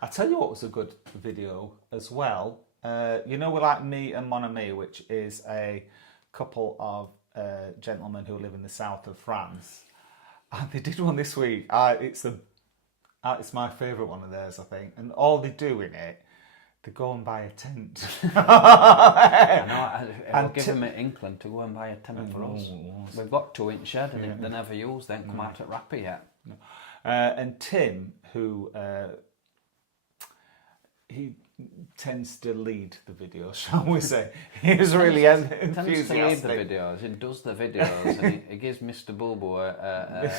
I tell you what was a good video as well. We like Me and Mon Ami, which is a couple of gentlemen who live in the south of France. And they did one this week. It's my favourite one of theirs, I think. And all they do in it, they go and buy a tent. I know. It'll give them an inkling to go and buy a tent for us. We've got 2 in shed, and if they never use, then come out at Rapper yet. No. And Tim, who he tends to lead the video, shall we say? He was really enthusiastic. Tends to lead the videos. He does the videos, and he gives Mr. Boo Boo a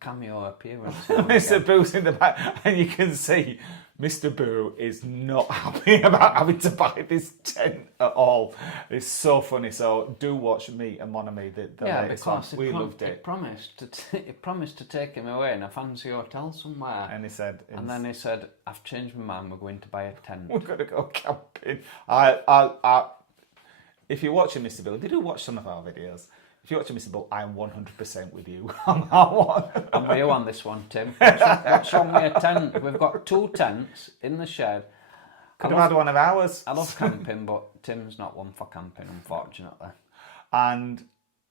cameo appearance. Mr. Boo's in the back, and you can see Mr. Boo is not happy about having to buy this tent at all. It's so funny. So do watch Me and Mon Ami, the latest one. We loved it. He promised to take him away in a fancy hotel somewhere. And he said... And then he said, I've changed my mind, we're going to buy a tent. We're going to go camping. If you're watching Mr. Boo, they do watch some of our videos. If you're watching Mr. Bull, I am 100% with you on that one. I'm with you on this one, Tim. Show me a tent. We've got 2 tents in the shed. Could have had one of ours. I love camping, but Tim's not one for camping, unfortunately. And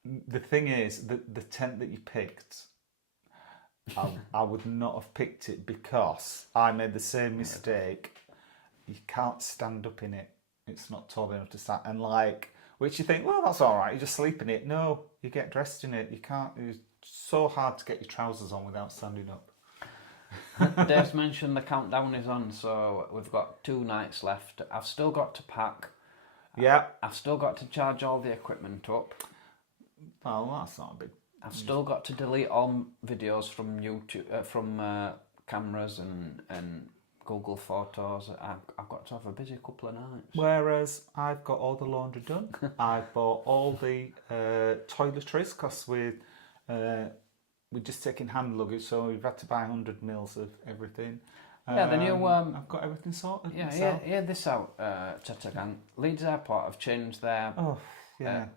the thing is, the tent that you picked, I would not have picked it because I made the same mistake. You can't stand up in it. It's not tall enough to stand. And which you think, well, that's all right. You just sleep in it. No, you get dressed in it. You can't. It's so hard to get your trousers on without standing up. Dave's mentioned the countdown is on, so we've got 2 nights left. I've still got to pack. Yeah. I've still got to charge all the equipment up. Well, that's not a big... I've still got to delete all videos from YouTube, from cameras and Google Photos. I've got to have a busy couple of nights. Whereas I've got all the laundry done. I've bought all the toiletries because we're just taking hand luggage, so we've had to buy 100 mils of everything. Yeah, the new... I've got everything sorted. Yeah, this out, Chattergang. Leeds Airport have changed their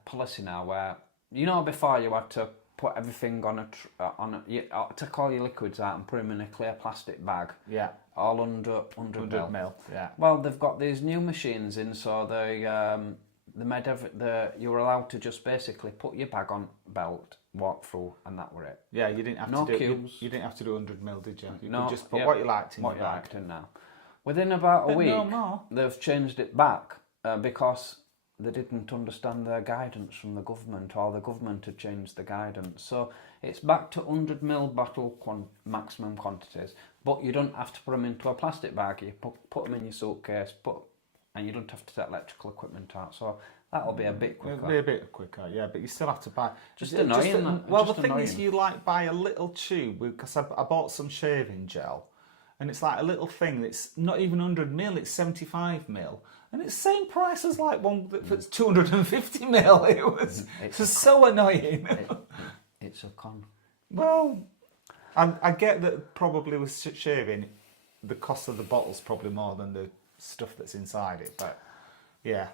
policy now where, before you had to put everything you take all your liquids out and put them in a clear plastic bag. Yeah. All under 100 mil. Yeah. Well, they've got these new machines in, so you were allowed to just basically put your bag on belt, walk through, and that were it. Yeah, you didn't have no to do queues. You didn't have to do 100 mil, did you? You no, could just put what you liked in what your you bag. liked in now. Within about a week, no more. They've changed it back because they didn't understand their guidance from the government, or the government had changed the guidance. So it's back to 100 mil bottle maximum quantities, but you don't have to put them into a plastic bag. You put them in your suitcase, and you don't have to take electrical equipment out. So that'll be a bit quicker. It'll be a bit quicker, yeah, but you still have to buy... Just annoying. The thing is, you buy a little tube, because I bought some shaving gel, and it's like a little thing that's not even 100 mil, it's 75 mil. And it's the same price as one that's 250 mil. It's so annoying. It's a con. Well, I get that probably with shaving, the cost of the bottle's probably more than the stuff that's inside it. But yeah,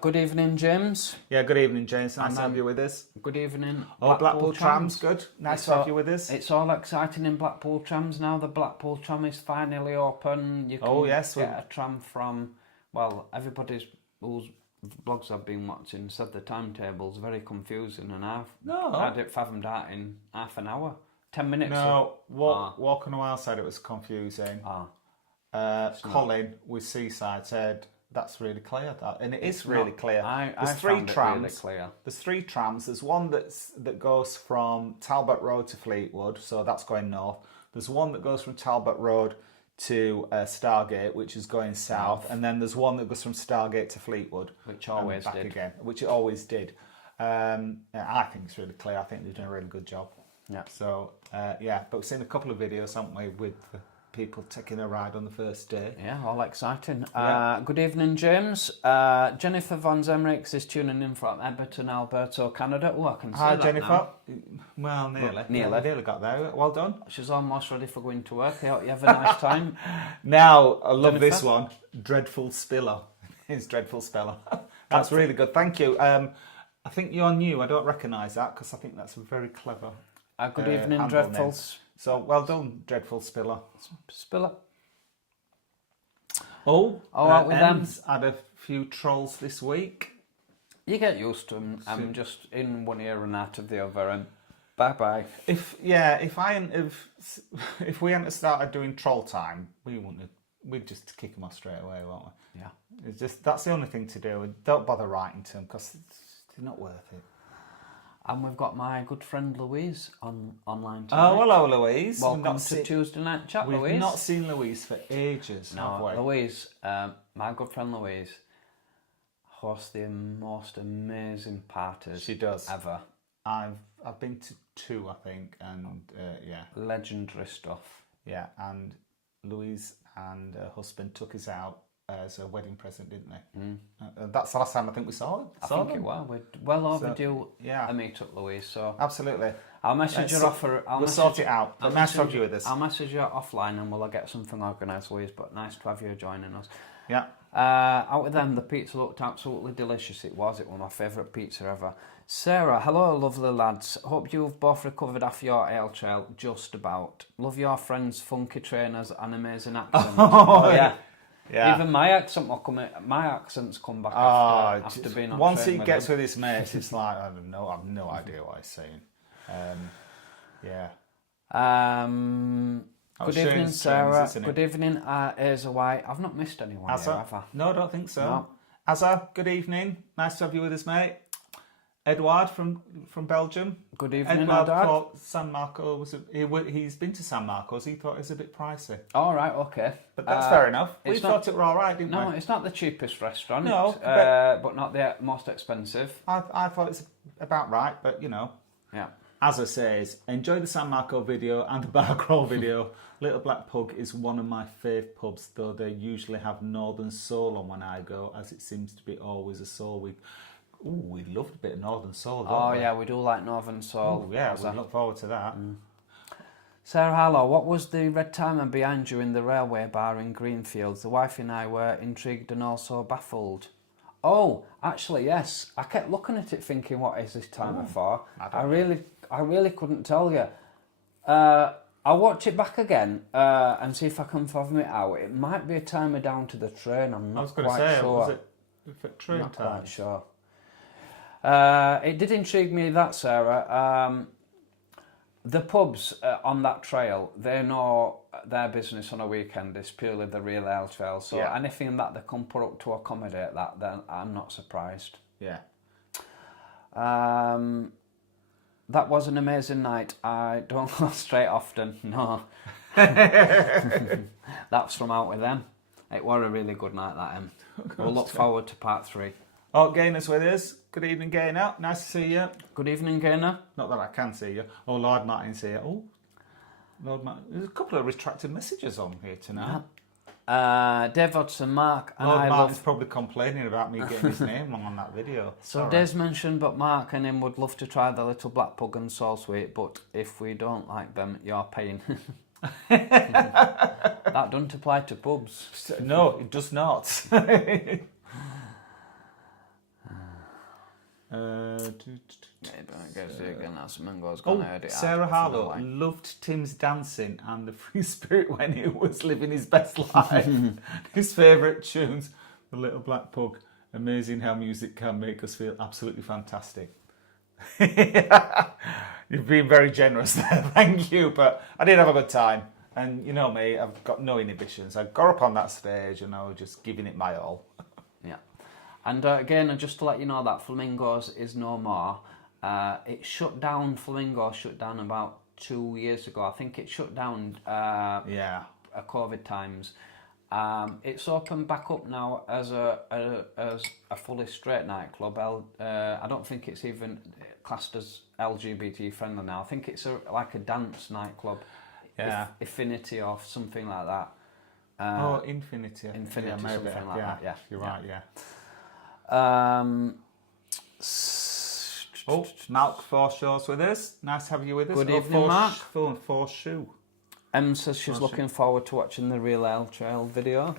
Good evening, James. Yeah, good evening, James. Nice And to have you with us. Good evening, Blackpool Trams, good. Nice to have you with us. It's all exciting in Blackpool Trams now. The Blackpool Tram is finally open. You can get a tram from, well, everybody's whose blogs I've been watching said the timetable's very confusing, and I've had it fathomed out in half an hour. 10 minutes. No, Walk on a While said it was confusing. Colin with Seaside said that's really clear, and it is really clear. There's three trams. Really clear. There's three trams. There's one that goes from Talbot Road to Fleetwood, so that's going north. There's one that goes from Talbot Road to Stargate, which is going south, and then there's one that goes from Stargate to Fleetwood, which always back did. Again, which it always did. I think it's really clear. I think they've done a really good job. Yeah. So but we've seen a couple of videos, haven't we, with the people taking a ride on the first day. Yeah, all exciting. Good evening, James. Jennifer Von Zemrix is tuning in from Edmonton, Alberta, Canada. Oh, I can see Hi, that Jennifer. now. Well, nearly. Nearly. Nearly got there. Well done. She's almost ready for going to work. I hope you have a nice time. Now, I love this one. Dreadful Spiller. It's Dreadful Speller. That's really good. Thank you. I think you're new. I don't recognise that because I think that's very clever. Good evening, Dreadful. So, well done, Dreadful Spiller. Spiller. Out with them. Had a few trolls this week. You get used to them. I'm just in one ear and out of the other, and bye-bye. If we hadn't started doing troll time, we'd just kick them off straight away, won't we? Yeah. It's just, that's the only thing to do. Don't bother writing to them because it's not worth it. And we've got my good friend Louise online tonight. Oh, hello, Louise. Welcome to Tuesday Night Chat, Louise. We've not seen Louise for ages, have we? Louise, my good friend Louise, hosts the most amazing parties she does ever. I've been to two, I think, and legendary stuff. Yeah, and Louise and her husband took us out as a wedding present, didn't they? That's the last time I think we saw it. I think it was. We're well overdue a meet-up, Louise. So absolutely. I'll message her off. We'll sort it out. Nice to have you with us. I'll message you offline and we'll get something organised, Louise. But nice to have you joining us. Yeah. Out with them, the pizza looked absolutely delicious. It was. It was my favourite pizza ever. Sarah, hello, lovely lads. Hope you've both recovered after your ale trail. Just about. Love your friends, funky trainers, and amazing accents. Yeah. Yeah. Even my accent will come. My accents come back after being on. Once he gets with his mates, it's like I have no idea what he's saying. Good evening, Sarah. Good evening, Asa White. I've not missed anyone here, have I? No, I don't think so. No. Asa, good evening. Nice to have you with us, mate. Edward from Belgium. Good evening, Edward. Thought San Marco he's been to San Marcos. He thought it was a bit pricey. All right, okay. But that's fair enough. We thought it were all right, didn't we? No, it's not the cheapest restaurant. No, but not the most expensive. I thought it's about right, but Yeah. Asa says, enjoy the San Marco video and the bar crawl video. Little Black Pug is one of my fave pubs, though they usually have Northern Soul on when I go, as it seems to be always a soul week. Ooh, we love a bit of Northern Soul, don't we? Yeah, we do like Northern Soul. Ooh, yeah, we look forward to that. Sarah Harlow, what was the red timer behind you in the railway bar in Greenfields? The wife and I were intrigued and also baffled. Oh, actually, yes. I kept looking at it thinking, what is this timer for? I really couldn't tell you. I'll watch it back again and see if I can fathom it out. It might be a timer down to the train. I'm not quite sure. Was it for train not time? Quite sure. It did intrigue me that, Sarah. The pubs on that trail, they know their business on a weekend is purely the real ale trail. So anything that they can put up to accommodate that, then I'm not surprised. Yeah. That was an amazing night. I don't go straight often, no. That's from out with them. It was a really good night, that. We'll look forward to part 3. Oh, Gaynor's with us. Good evening, Gaynor. Nice to see you. Good evening, Gaynor. Not that I can see you. Oh, Lord Martin's here. Oh, Lord Martin. There's a couple of retracted messages on here tonight. Dave Hodson, Mark, and Lord I Martin's probably complaining about me getting his name wrong on that video. So Dave's mentioned, but Mark and him would love to try the Little Black Pug and Soul Sweet, but if we don't like them, you're paying. That doesn't apply to pubs. No, it does not. Sarah Harlow loved Tim's dancing and the free spirit when he was living his best life. His favourite tunes, The Little Black Pug. Amazing how music can make us feel absolutely fantastic. You've been very generous there, thank you. But I did have a good time. And you know me, I've got no inhibitions. I got up on that stage and I was just giving it my all. Yeah. And again, just to let you know that Flamingos is no more. It shut down, Flamingo shut down about 2 years ago. I think it shut down at COVID times. It's opened back up now as a fully straight nightclub. I don't think it's even classed as LGBT friendly now. I think it's like a dance nightclub. Yeah. Affinity or something like that. Infinity. Infinity, yeah, maybe. something like that. Yeah, you're right. Mark Foreshaw's with us. Nice to have you with us. Good evening, Mark. Forshoe. Em says she's looking forward to watching the Real Ale Trail video.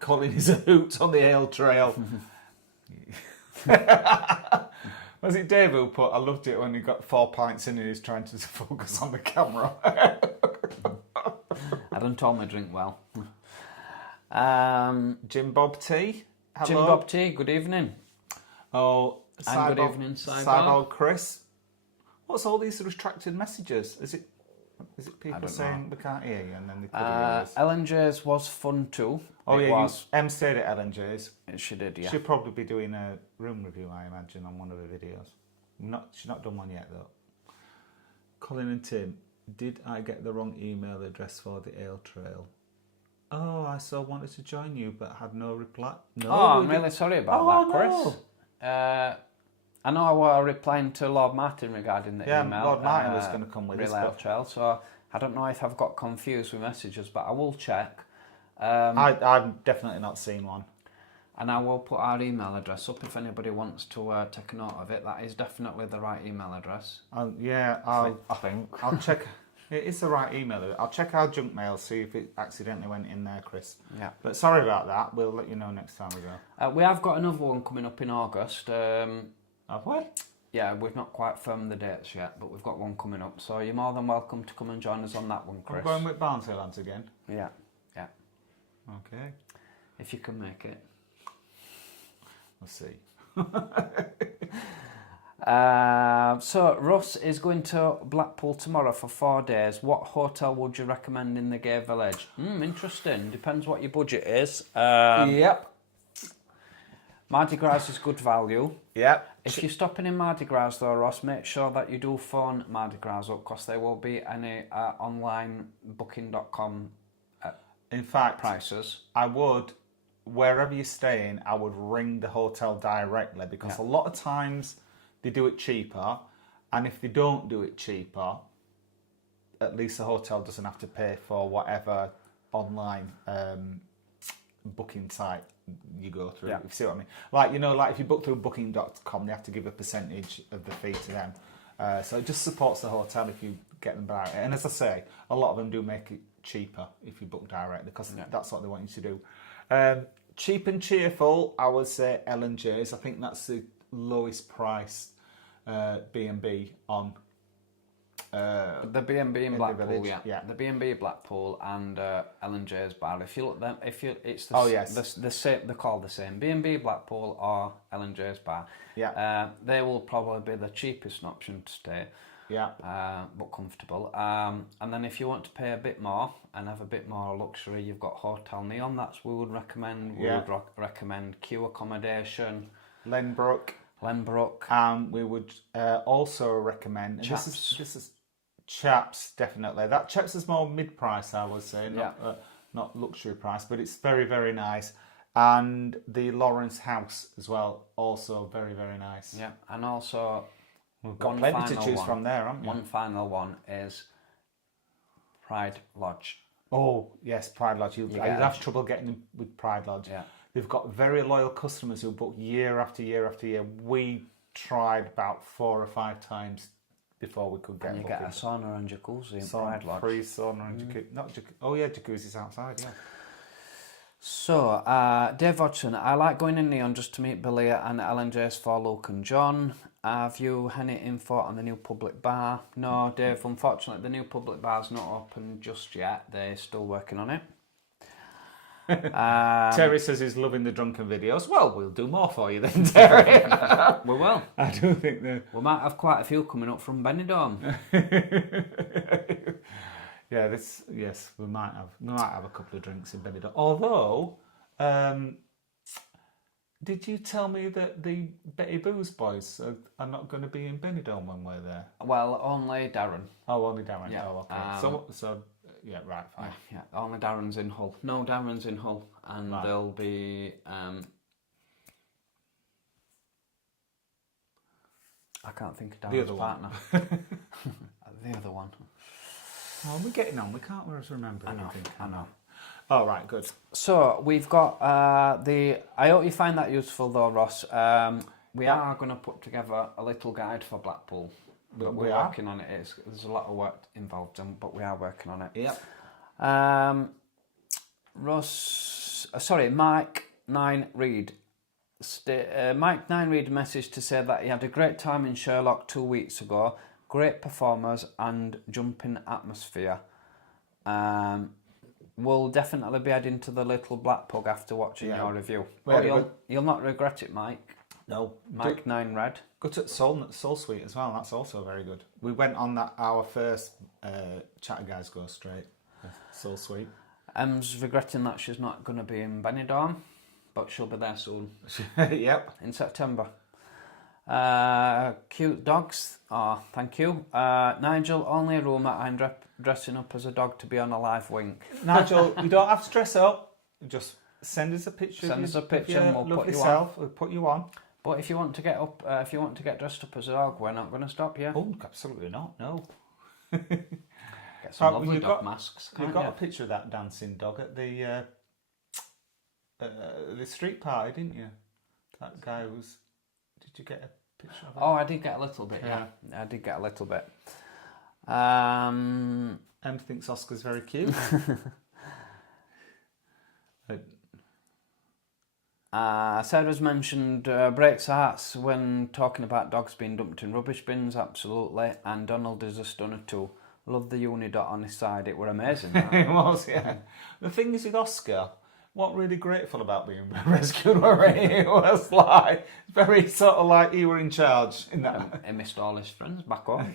Colin is a hoot on the ale trail. Was it Dave who put, I loved it when he got 4 pints in and he was trying to focus on the camera. I don't all my drink well. Jim Bob T. Hello. Jim Bob T, good evening. Oh, and good evening, Cybal Chris. What's all these retracted messages? Is it people saying they can't hear you and then they could hear us? L&J's was fun too. Oh, it was. Em stayed at L&J's. She did, yeah. She'll probably be doing a room review, I imagine, on one of her videos. She's not done one yet, though. Colin and Tim, did I get the wrong email address for the Ale Trail? Oh, I so wanted to join you, but had no reply. No, I'm really sorry about that, Chris. No. I know I was replying to Lord Martin regarding the email. Yeah, Lord Martin was going to come with us. Real Ale Trail, so I don't know if I've got confused with messages, but I will check. I've definitely not seen one. And I will put our email address up if anybody wants to take a note of it. That is definitely the right email address. I think. I'll check. It is the right email. I'll check our junk mail, see if it accidentally went in there, Chris. Yeah. But sorry about that. We'll let you know next time we go. We have got another one coming up in August. Have we? Yeah, we've not quite firmed the dates yet, but we've got one coming up. So you're more than welcome to come and join us on that one, Chris. I'm going with Barnsley lads again. Yeah. Okay. If you can make it. We'll see. So Russ is going to Blackpool tomorrow for 4 days. What hotel would you recommend in the Gay Village? Interesting. Depends what your budget is. Yep. Mardi Gras is good value. Yep. If you're stopping in Mardi Gras though, Ross, make sure that you do phone Mardi Gras up because there will be any online booking.com in fact, prices. I would, wherever you're staying, I would ring the hotel directly because a lot of times they do it cheaper, and if they don't do it cheaper, at least the hotel doesn't have to pay for whatever online booking site you go through. If you see what I mean? Like if you book through booking.com, they have to give a percentage of the fee to them. So it just supports the hotel if you get them direct. And as I say, a lot of them do make it cheaper if you book directly because that's what they want you to do. Cheap and cheerful, I would say L&J's. I think that's the lowest price B&B on the B&B in Blackpool, yeah. The B&B Blackpool and L&J's bar. If you look them, it's the same. They're called the same. B&B Blackpool or L&J's bar. Yeah. They will probably be the cheapest option to stay. Yeah. But comfortable. And then if you want to pay a bit more and have a bit more luxury, you've got Hotel Neon. That's we would recommend. We would recommend Q Accommodation, Lenbrook. We would also recommend Chaps. This is Chaps, definitely. That Chaps is more mid-price, I would say, not luxury price, but it's very, very nice. And the Lawrence House as well, also very, very nice. Yeah, and also we've got plenty to choose from there, haven't we? One final one is Pride Lodge. Oh yes, Pride Lodge. You'd have trouble getting them with Pride Lodge. Yeah. They've got very loyal customers who book year after year after year. We tried about 4 or 5 times before we could get. And you get a sauna and jacuzzi in Pride Lodge. Free sauna and jacuzzi. Not jacuzzi. Oh yeah, jacuzzi's outside. Yeah. So, Dave Hodgson, I like going in Neon just to meet Billy and LNJ's for Luke and John. Have you any info on the new public bar? No, Dave, unfortunately, the new public bar's not open just yet. They're still working on it. Terry says he's loving the drunken videos. Well, we'll do more for you then, Terry. We will. I do think that. We might have quite a few coming up from Benidrom. Yeah, yes, we might have a couple of drinks in Benidorm. Although, did you tell me that the Betty Boo's boys are not going to be in Benidorm when we're there? Well, only Darren. Oh, only Darren. Yeah. Oh, okay. So yeah, right, fine. Yeah, only Darren's in Hull. No, Darren's in Hull, and Right. there'll be. I can't think of Darren's The other one. partner. The other one. Oh, we're getting on. We can't always remember everything. I know. Oh, right, good. So we've got I hope you find that useful though, Ross. We are going to put together a little guide for Blackpool. But We we're are? working on it. There's a lot of work involved, but we are working on it. Yep. Mike 9 Reed. Mike 9 Reed messaged to say that he had a great time in Sherlock 2 weeks ago. Great performers and jumping atmosphere. We'll definitely be heading to the Little Black Pug after watching your review. You'll not regret it, Mike. No. Mike 9 Red. Go to Soul Suite as well. That's also very good. We went on our first Chatter Guys Go Straight Soul Suite. Em's regretting that she's not going to be in Benidorm, but she'll be there soon. Yep. In September. Cute dogs. Oh, thank you. Nigel, only a rumour. I'm dressing up as a dog to be on a live wink. Nigel, you don't have to dress up. Just send us a picture. Send us a picture of and your we'll put lovely you on. self. We'll put you on. But if you want to get up, if you want to get dressed up as a dog, we're not going to stop you. Oh, absolutely not. No. Get some lovely you've dog got- masks. You've Can't got you? a picture of that dancing dog at the street party, didn't you? That guy was. Did you get a picture of him? Oh, I did get a little bit. Yeah, I did get a little bit. Em thinks Oscar's very cute. Sarah's mentioned breaks hearts when talking about dogs being dumped in rubbish bins, absolutely. And Donald is a stunner too. Love the unidot on his side, it were amazing. That. It was, yeah. The thing is with Oscar, what really grateful about being rescued were he was like, very sort of like he were in charge in that. He missed all his friends back home.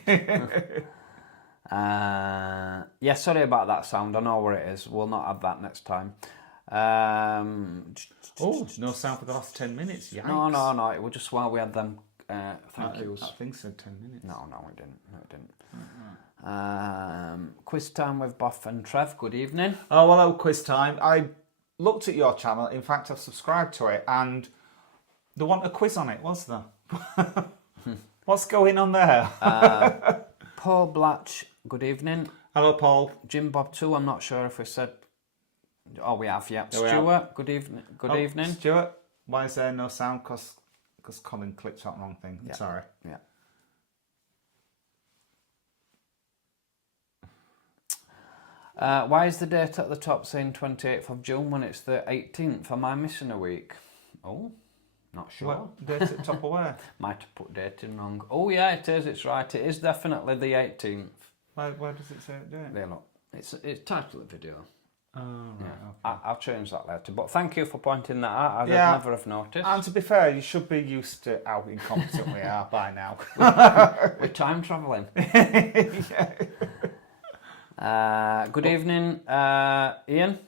Yeah, sorry about that sound, I know where it is. We'll not have that next time. Oh, no sound for the last 10 minutes. Yikes. No, it was just while we had them thank yous. That thing said 10 minutes. No, we didn't. Quiz time with Boff and Trev. Good evening. Oh, hello, quiz time. I looked at your channel. In fact, I've subscribed to it, and there wasn't a quiz on it, was there? What's going on there? Paul Blatch. Good evening. Hello, Paul. Jim Bob 2. I'm not sure if we said. Oh, we have. Yeah. Yeah, we Stuart. Good evening. Good evening. Stuart, why is there no sound? Because Colin clicked that wrong thing. Yeah. Sorry. Yeah. Why is the date at the top saying 28th of June when it's the 18th? Am I missing a week? Oh, not sure. Well, date at top of where? Might have put dating wrong. Oh yeah, it is. It's right. It is definitely the 18th. Where does it say date? There, look. It's title of the video. Oh, right. Yeah. I'll change that later. But thank you for pointing that out. I'd Yeah. never have noticed. And to be fair, you should be used to how incompetent we are by now. We're time travelling. Good evening, Ian.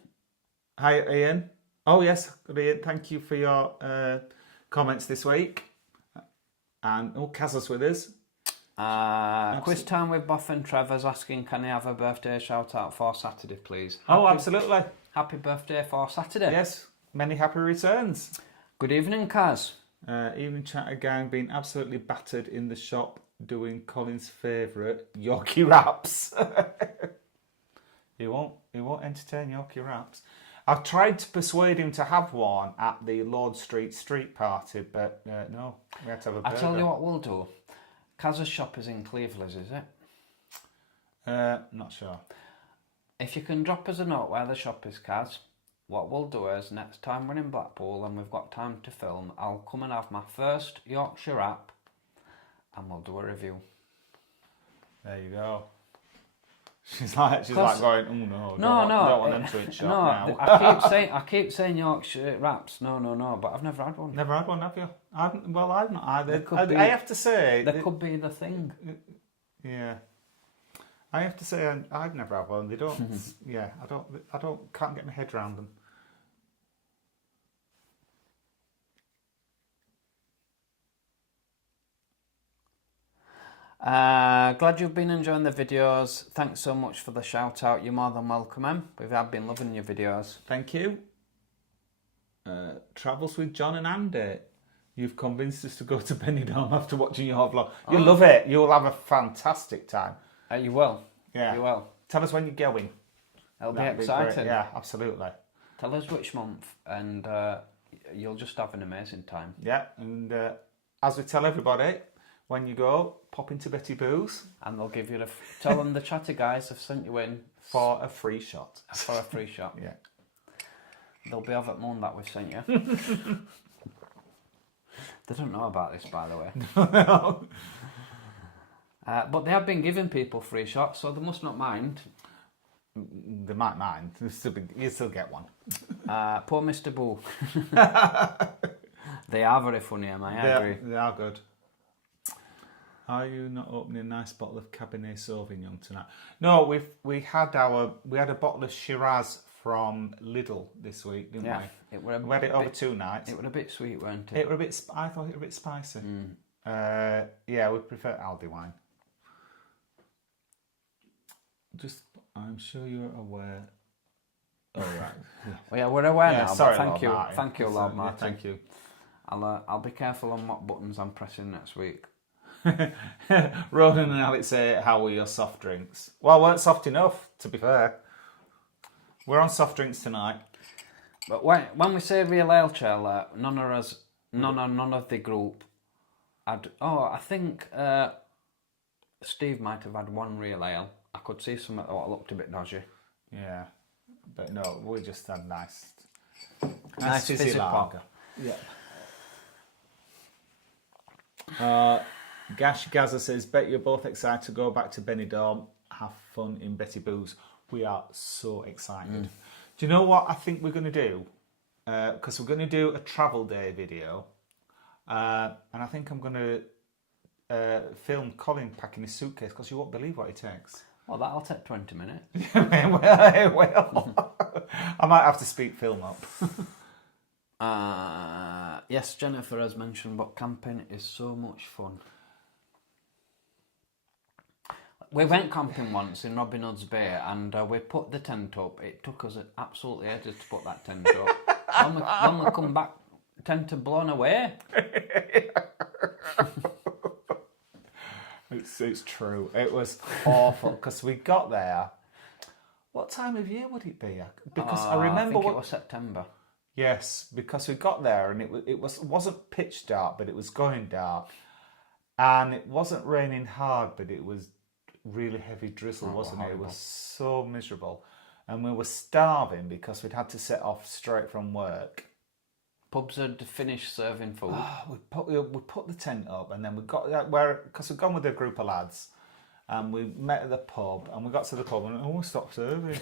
Hi, Ian. Oh, yes, good, Ian. Thank you for your comments this week. And, Kaz is with us. Quiz time with Buff and Trevor's asking, can I have a birthday shout out for Saturday, please? Absolutely. Happy birthday for Saturday. Yes, many happy returns. Good evening, Kaz. Evening Chatter Gang being absolutely battered in the shop doing Colin's favourite Yorkie wraps. He won't entertain Yorkie wraps. I've tried to persuade him to have one at the Lord Street party, but no, we had to have a burger. I tell you what we'll do. Kaz's shop is in Cleveland, is it? Not sure. If you can drop us a note where the shop is, Kaz, what we'll do is next time we're in Blackpool and we've got time to film, I'll come and have my first Yorkshire wrap and we'll do a review. There you go. She's like going, oh no, don't want them to eat shop now. I keep saying Yorkshire wraps. No, but I've never had one. Never had one, have you? I've not either. I have to say, there could be the thing. Yeah, I have to say, I've never had one. They don't. Yeah, can't get my head around them. Glad you've been enjoying the videos. Thanks so much for the shout out. You're more than welcome, Em. Have been loving your videos. Thank you. Travels with John and Andy. You've convinced us to go to Benidrom after watching your vlog. You'll love it. You'll have a fantastic time. You will. Yeah. You will. Tell us when you're going. It'll be exciting. Yeah, absolutely. Tell us which month and you'll just have an amazing time. Yeah, and as we tell everybody, when you go, pop into Betty Boo's. And they'll give you tell them the chatty guys have sent you in. For a free shot. For a free shot. Yeah. They'll be over at moon that we've sent you. They don't know about this, by the way. No. But they have been giving people free shots, so they must not mind. They might mind. You still get one. Poor Mr. Boo. They are very funny, I agree. They are good. Are you not opening a nice bottle of Cabernet Sauvignon tonight? No, we had a bottle of Shiraz from Lidl this week, didn't we? We had it over 2 nights. It was a bit sweet, weren't it? It was a bit. I thought it was a bit spicy. Yeah, we prefer Aldi wine. I'm sure you're aware. Oh right. Yeah. Well, yeah, we're aware now. Sorry, but thank you, Martin. thank you, Lord Martin. Yeah, thank you. I'll be careful on what buttons I'm pressing next week. Ronan and Alex say, how were your soft drinks? Well, weren't soft enough, to be fair. We're on soft drinks tonight. But when we say real ale trailer, none of the group I think Steve might have had one real ale. I could see some that looked a bit dodgy. Yeah. But no, we just had nice fizzy lager. Yeah. Gash Gaza says, bet you're both excited to go back to Benidorm, have fun in Betty Boo's. We are so excited. Do you know what I think we're going to do? Because we're going to do a travel day video. And I think I'm going to film Colin packing his suitcase because you won't believe what he takes. Well, that'll take 20 minutes. It will. I might have to speak film up. Yes, Jennifer has mentioned, but camping is so much fun. We went camping once in Robin Hood's Bay and we put the tent up. It took us absolutely ages to put that tent up. when we come back, the tent had blown away. It's true. It was awful because we got there. What time of year would it be? Because I remember it was September. Yes, because we got there and it wasn't pitch dark, but it was going dark, and it wasn't raining hard, but it was really heavy drizzle, wasn't it? It was so miserable, and we were starving because we'd had to set off straight from work. Pubs had finished serving food. We put the tent up, and then we got because we'd gone with a group of lads, and we met at the pub, and we got to the pub, and we stopped serving.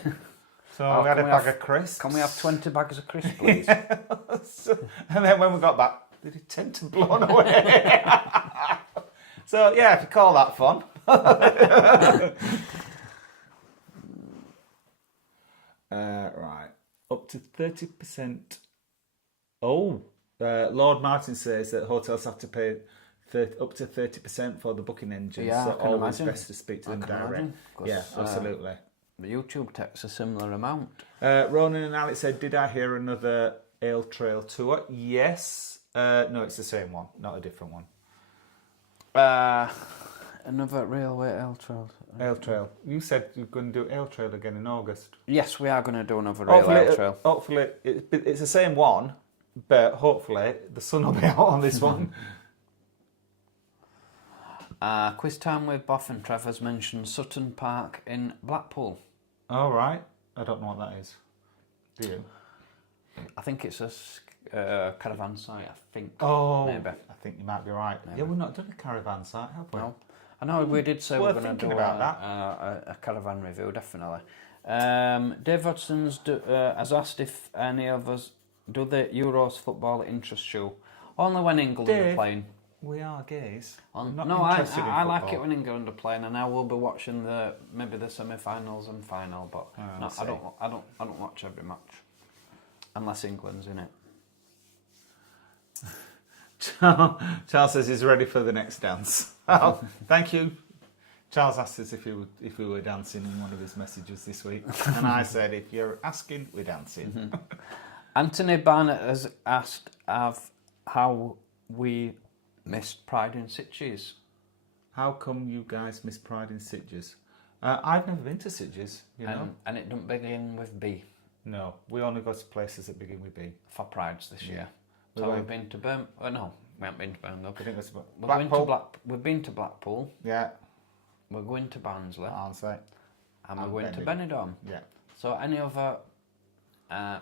So we had a bag of crisps. Can we have 20 bags of crisps, please? And then when we got back, the tent had blown away. So yeah, if you call that fun. Right, up to 30%. Lord Martin says that hotels have to pay up to 30% for the booking engine. Yeah, so I can always imagine. best to speak to them direct. Yeah, absolutely. The YouTube takes a similar amount. Ronan and Alex said, did I hear another Ale Trail tour? Yes. No, it's the same one, not a different one. Another railway Ale Trail. Ale Trail. You said you're going to do Ale Trail again in August. Yes, we are going to do another railway Ale Trail. Hopefully, it's the same one, but hopefully the sun will be out on this one. Quiz time with Boff and Trevor's mentioned Sutton Park in Blackpool. All right. I don't know what that is. Do you? I think it's a caravan site, I think. Oh, Maybe. I think you might be right. Yeah, we've not done a caravan site, have we? No. I know we did say we Worth were going to thinking do about a caravan review, definitely. Dave Hudson's has asked if any of us do the Euros football interest you. Only when England are Dave, playing. we are gays. No, I like it when England are playing, and I will be watching maybe the semi-finals and final. But no, I don't watch every match unless England's in it. Charles says he's ready for the next dance. Oh, thank you. Charles asked us if we were dancing in one of his messages this week, and I said, if you're asking, we're dancing. Anthony Barnett has asked how we missed Pride in Sitges. How come you guys miss Pride in Sitges? I've never been to Sitges, you know. And it don't begin with B. No, we only go to places that begin with B. For Prides this year. So we've been to Birmingham. Oh, no, we haven't been to Birmingham. We didn't go to Blackpool. We've been to Blackpool. Yeah. We're going to Barnsley. Barnsley. And we're going to Benidrom. Yeah. So any other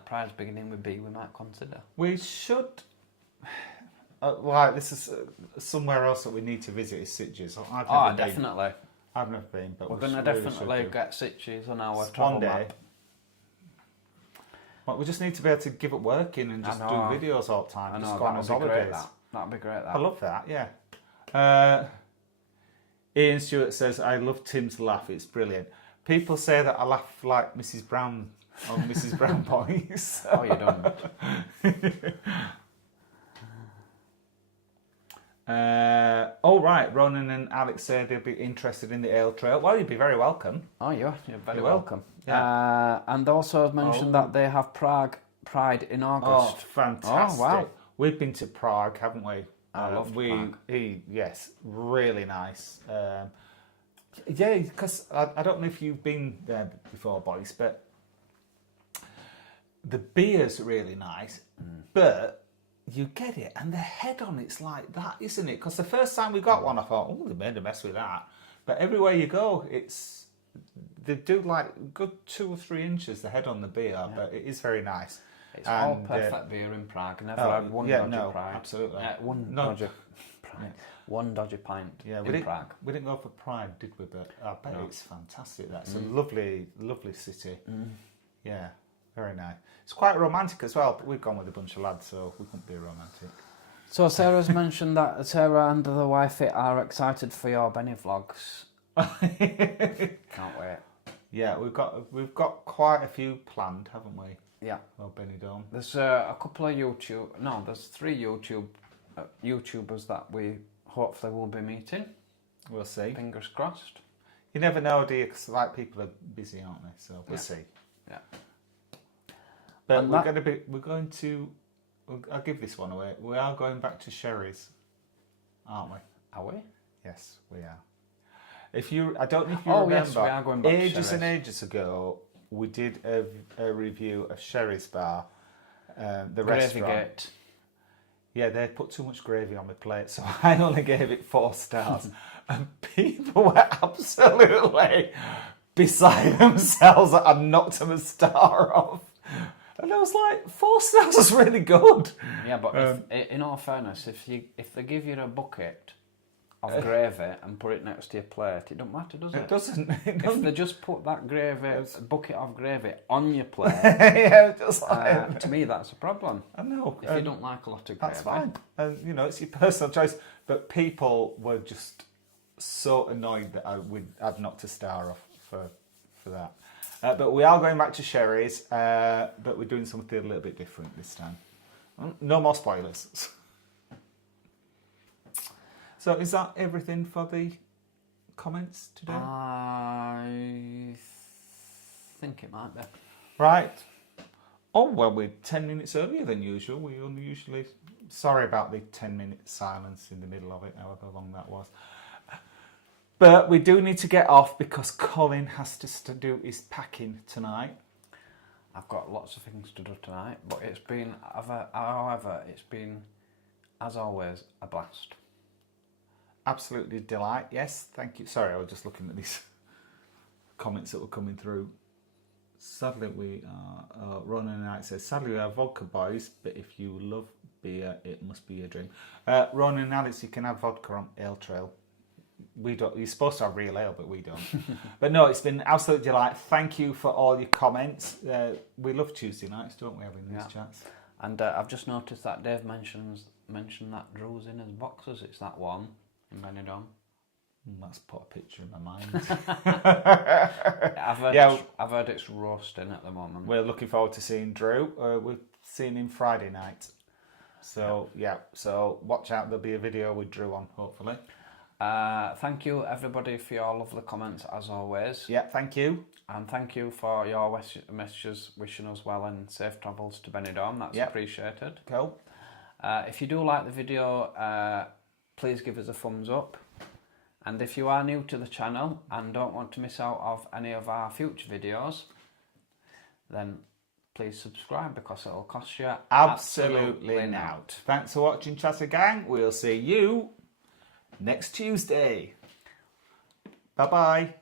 Prides beginning with B we might consider. We should... Right, this is somewhere else that we need to visit is Sitges. Definitely. I've never been, but we're going to definitely get Sitges on our travel travel map. Well, we just need to be able to give up working and just do videos all the time. Just go on holidays. That'd be great. I love that. Yeah. Ian Stewart says, "I love Tim's laugh. It's brilliant. People say that I laugh like Mrs. Brown on Mrs. Brown Boys." Oh, you don't. Right, Ronan and Alex said they'd be interested in the ale trail. Well, you'd be very welcome. Oh, you're very welcome. Yeah. And also I've mentioned that they have Pride in August. Oh, fantastic. Oh, wow. We've been to Prague, haven't we? I love Prague. Yes, really nice. Yeah, because I don't know if you've been there before, boys, but the beer's really nice, but you get it, and the head on it's like that, isn't it? Because the first time we got one, I thought, oh, they made a mess with that. But everywhere you go, they do like a good 2 or 3 inches the head on the beer, but it is very nice. It's all perfect beer in Prague. Never had one dodgy Pride. Absolutely. One dodgy pint in Prague. We didn't go for Pride, did we? But I bet it's fantastic. That's a lovely, lovely city. Yeah, very nice. It's quite romantic as well, but we've gone with a bunch of lads, so we couldn't be romantic. So Sarah's mentioned that Sarah and the wifey are excited for your Benny vlogs. Can't wait. Yeah, we've got quite a few planned, haven't we? Yeah. Oh, Benidrom. There's there's 3 YouTubers that we hopefully will be meeting. We'll see. Fingers crossed. You never know, do you? Because people are busy, aren't they? So we'll see. Yeah. But I'll give this one away. We are going back to Sherry's, aren't we? Are we? Yes, we are. I don't know if you remember. Yes, we are going back to Ages and ages ago, we did a review of Sherry's Bar, the restaurant. Gravygate. Yeah, they put too much gravy on my plate, so I only gave it 4 stars. And people were absolutely beside themselves that I knocked them a star off. And I was like, 4 stars is really good. Yeah, but in all fairness, if they give you a bucket of gravy and put it next to your plate, it don't matter, does it? It doesn't. If they just put that bucket of gravy on your plate, yeah, just like to me that's a problem. I know. If you don't like a lot of gravy, that's fine. And it's your personal choice. But people were just so annoyed that I'd knocked a star off for that. But we are going back to Sherry's, but we're doing something a little bit different this time. No more spoilers. So is that everything for the comments today? I think it might be. Right. Oh, well, we're 10 minutes earlier than usual. We only usually... Sorry about the 10-minute silence in the middle of it, however long that was. But we do need to get off because Colin has to do his packing tonight. I've got lots of things to do tonight, but however, it's been, as always, a blast. Absolutely delight. Yes, thank you. Sorry, I was just looking at these comments that were coming through. Sadly, we are. Ronan and Alex says, sadly, we are vodka boys, but if you love beer, it must be your dream. Ronan and Alex, you can have vodka on Ale Trail. We don't. You're supposed to have real ale, but we don't. But no, it's been absolute delight. Thank you for all your comments. We love Tuesday nights, don't we, having these chats? And I've just noticed that Dave mentioned that Drew's in his boxes. It's that one in Benidrom. That's put a picture in my mind. I've heard it's roasting at the moment. We're looking forward to seeing Drew. We're seeing him Friday night. So, so watch out. There'll be a video with Drew on, hopefully. Thank you, everybody, for your lovely comments, as always. Yeah, thank you. And thank you for your messages wishing us well and safe travels to Benidorm. That's appreciated. Cool. If you do like the video, please give us a thumbs up. And if you are new to the channel and don't want to miss out of any of our future videos, then please subscribe because it'll cost you absolutely nought. Thanks for watching, Chatter Gang. We'll see you next Tuesday. Bye-bye.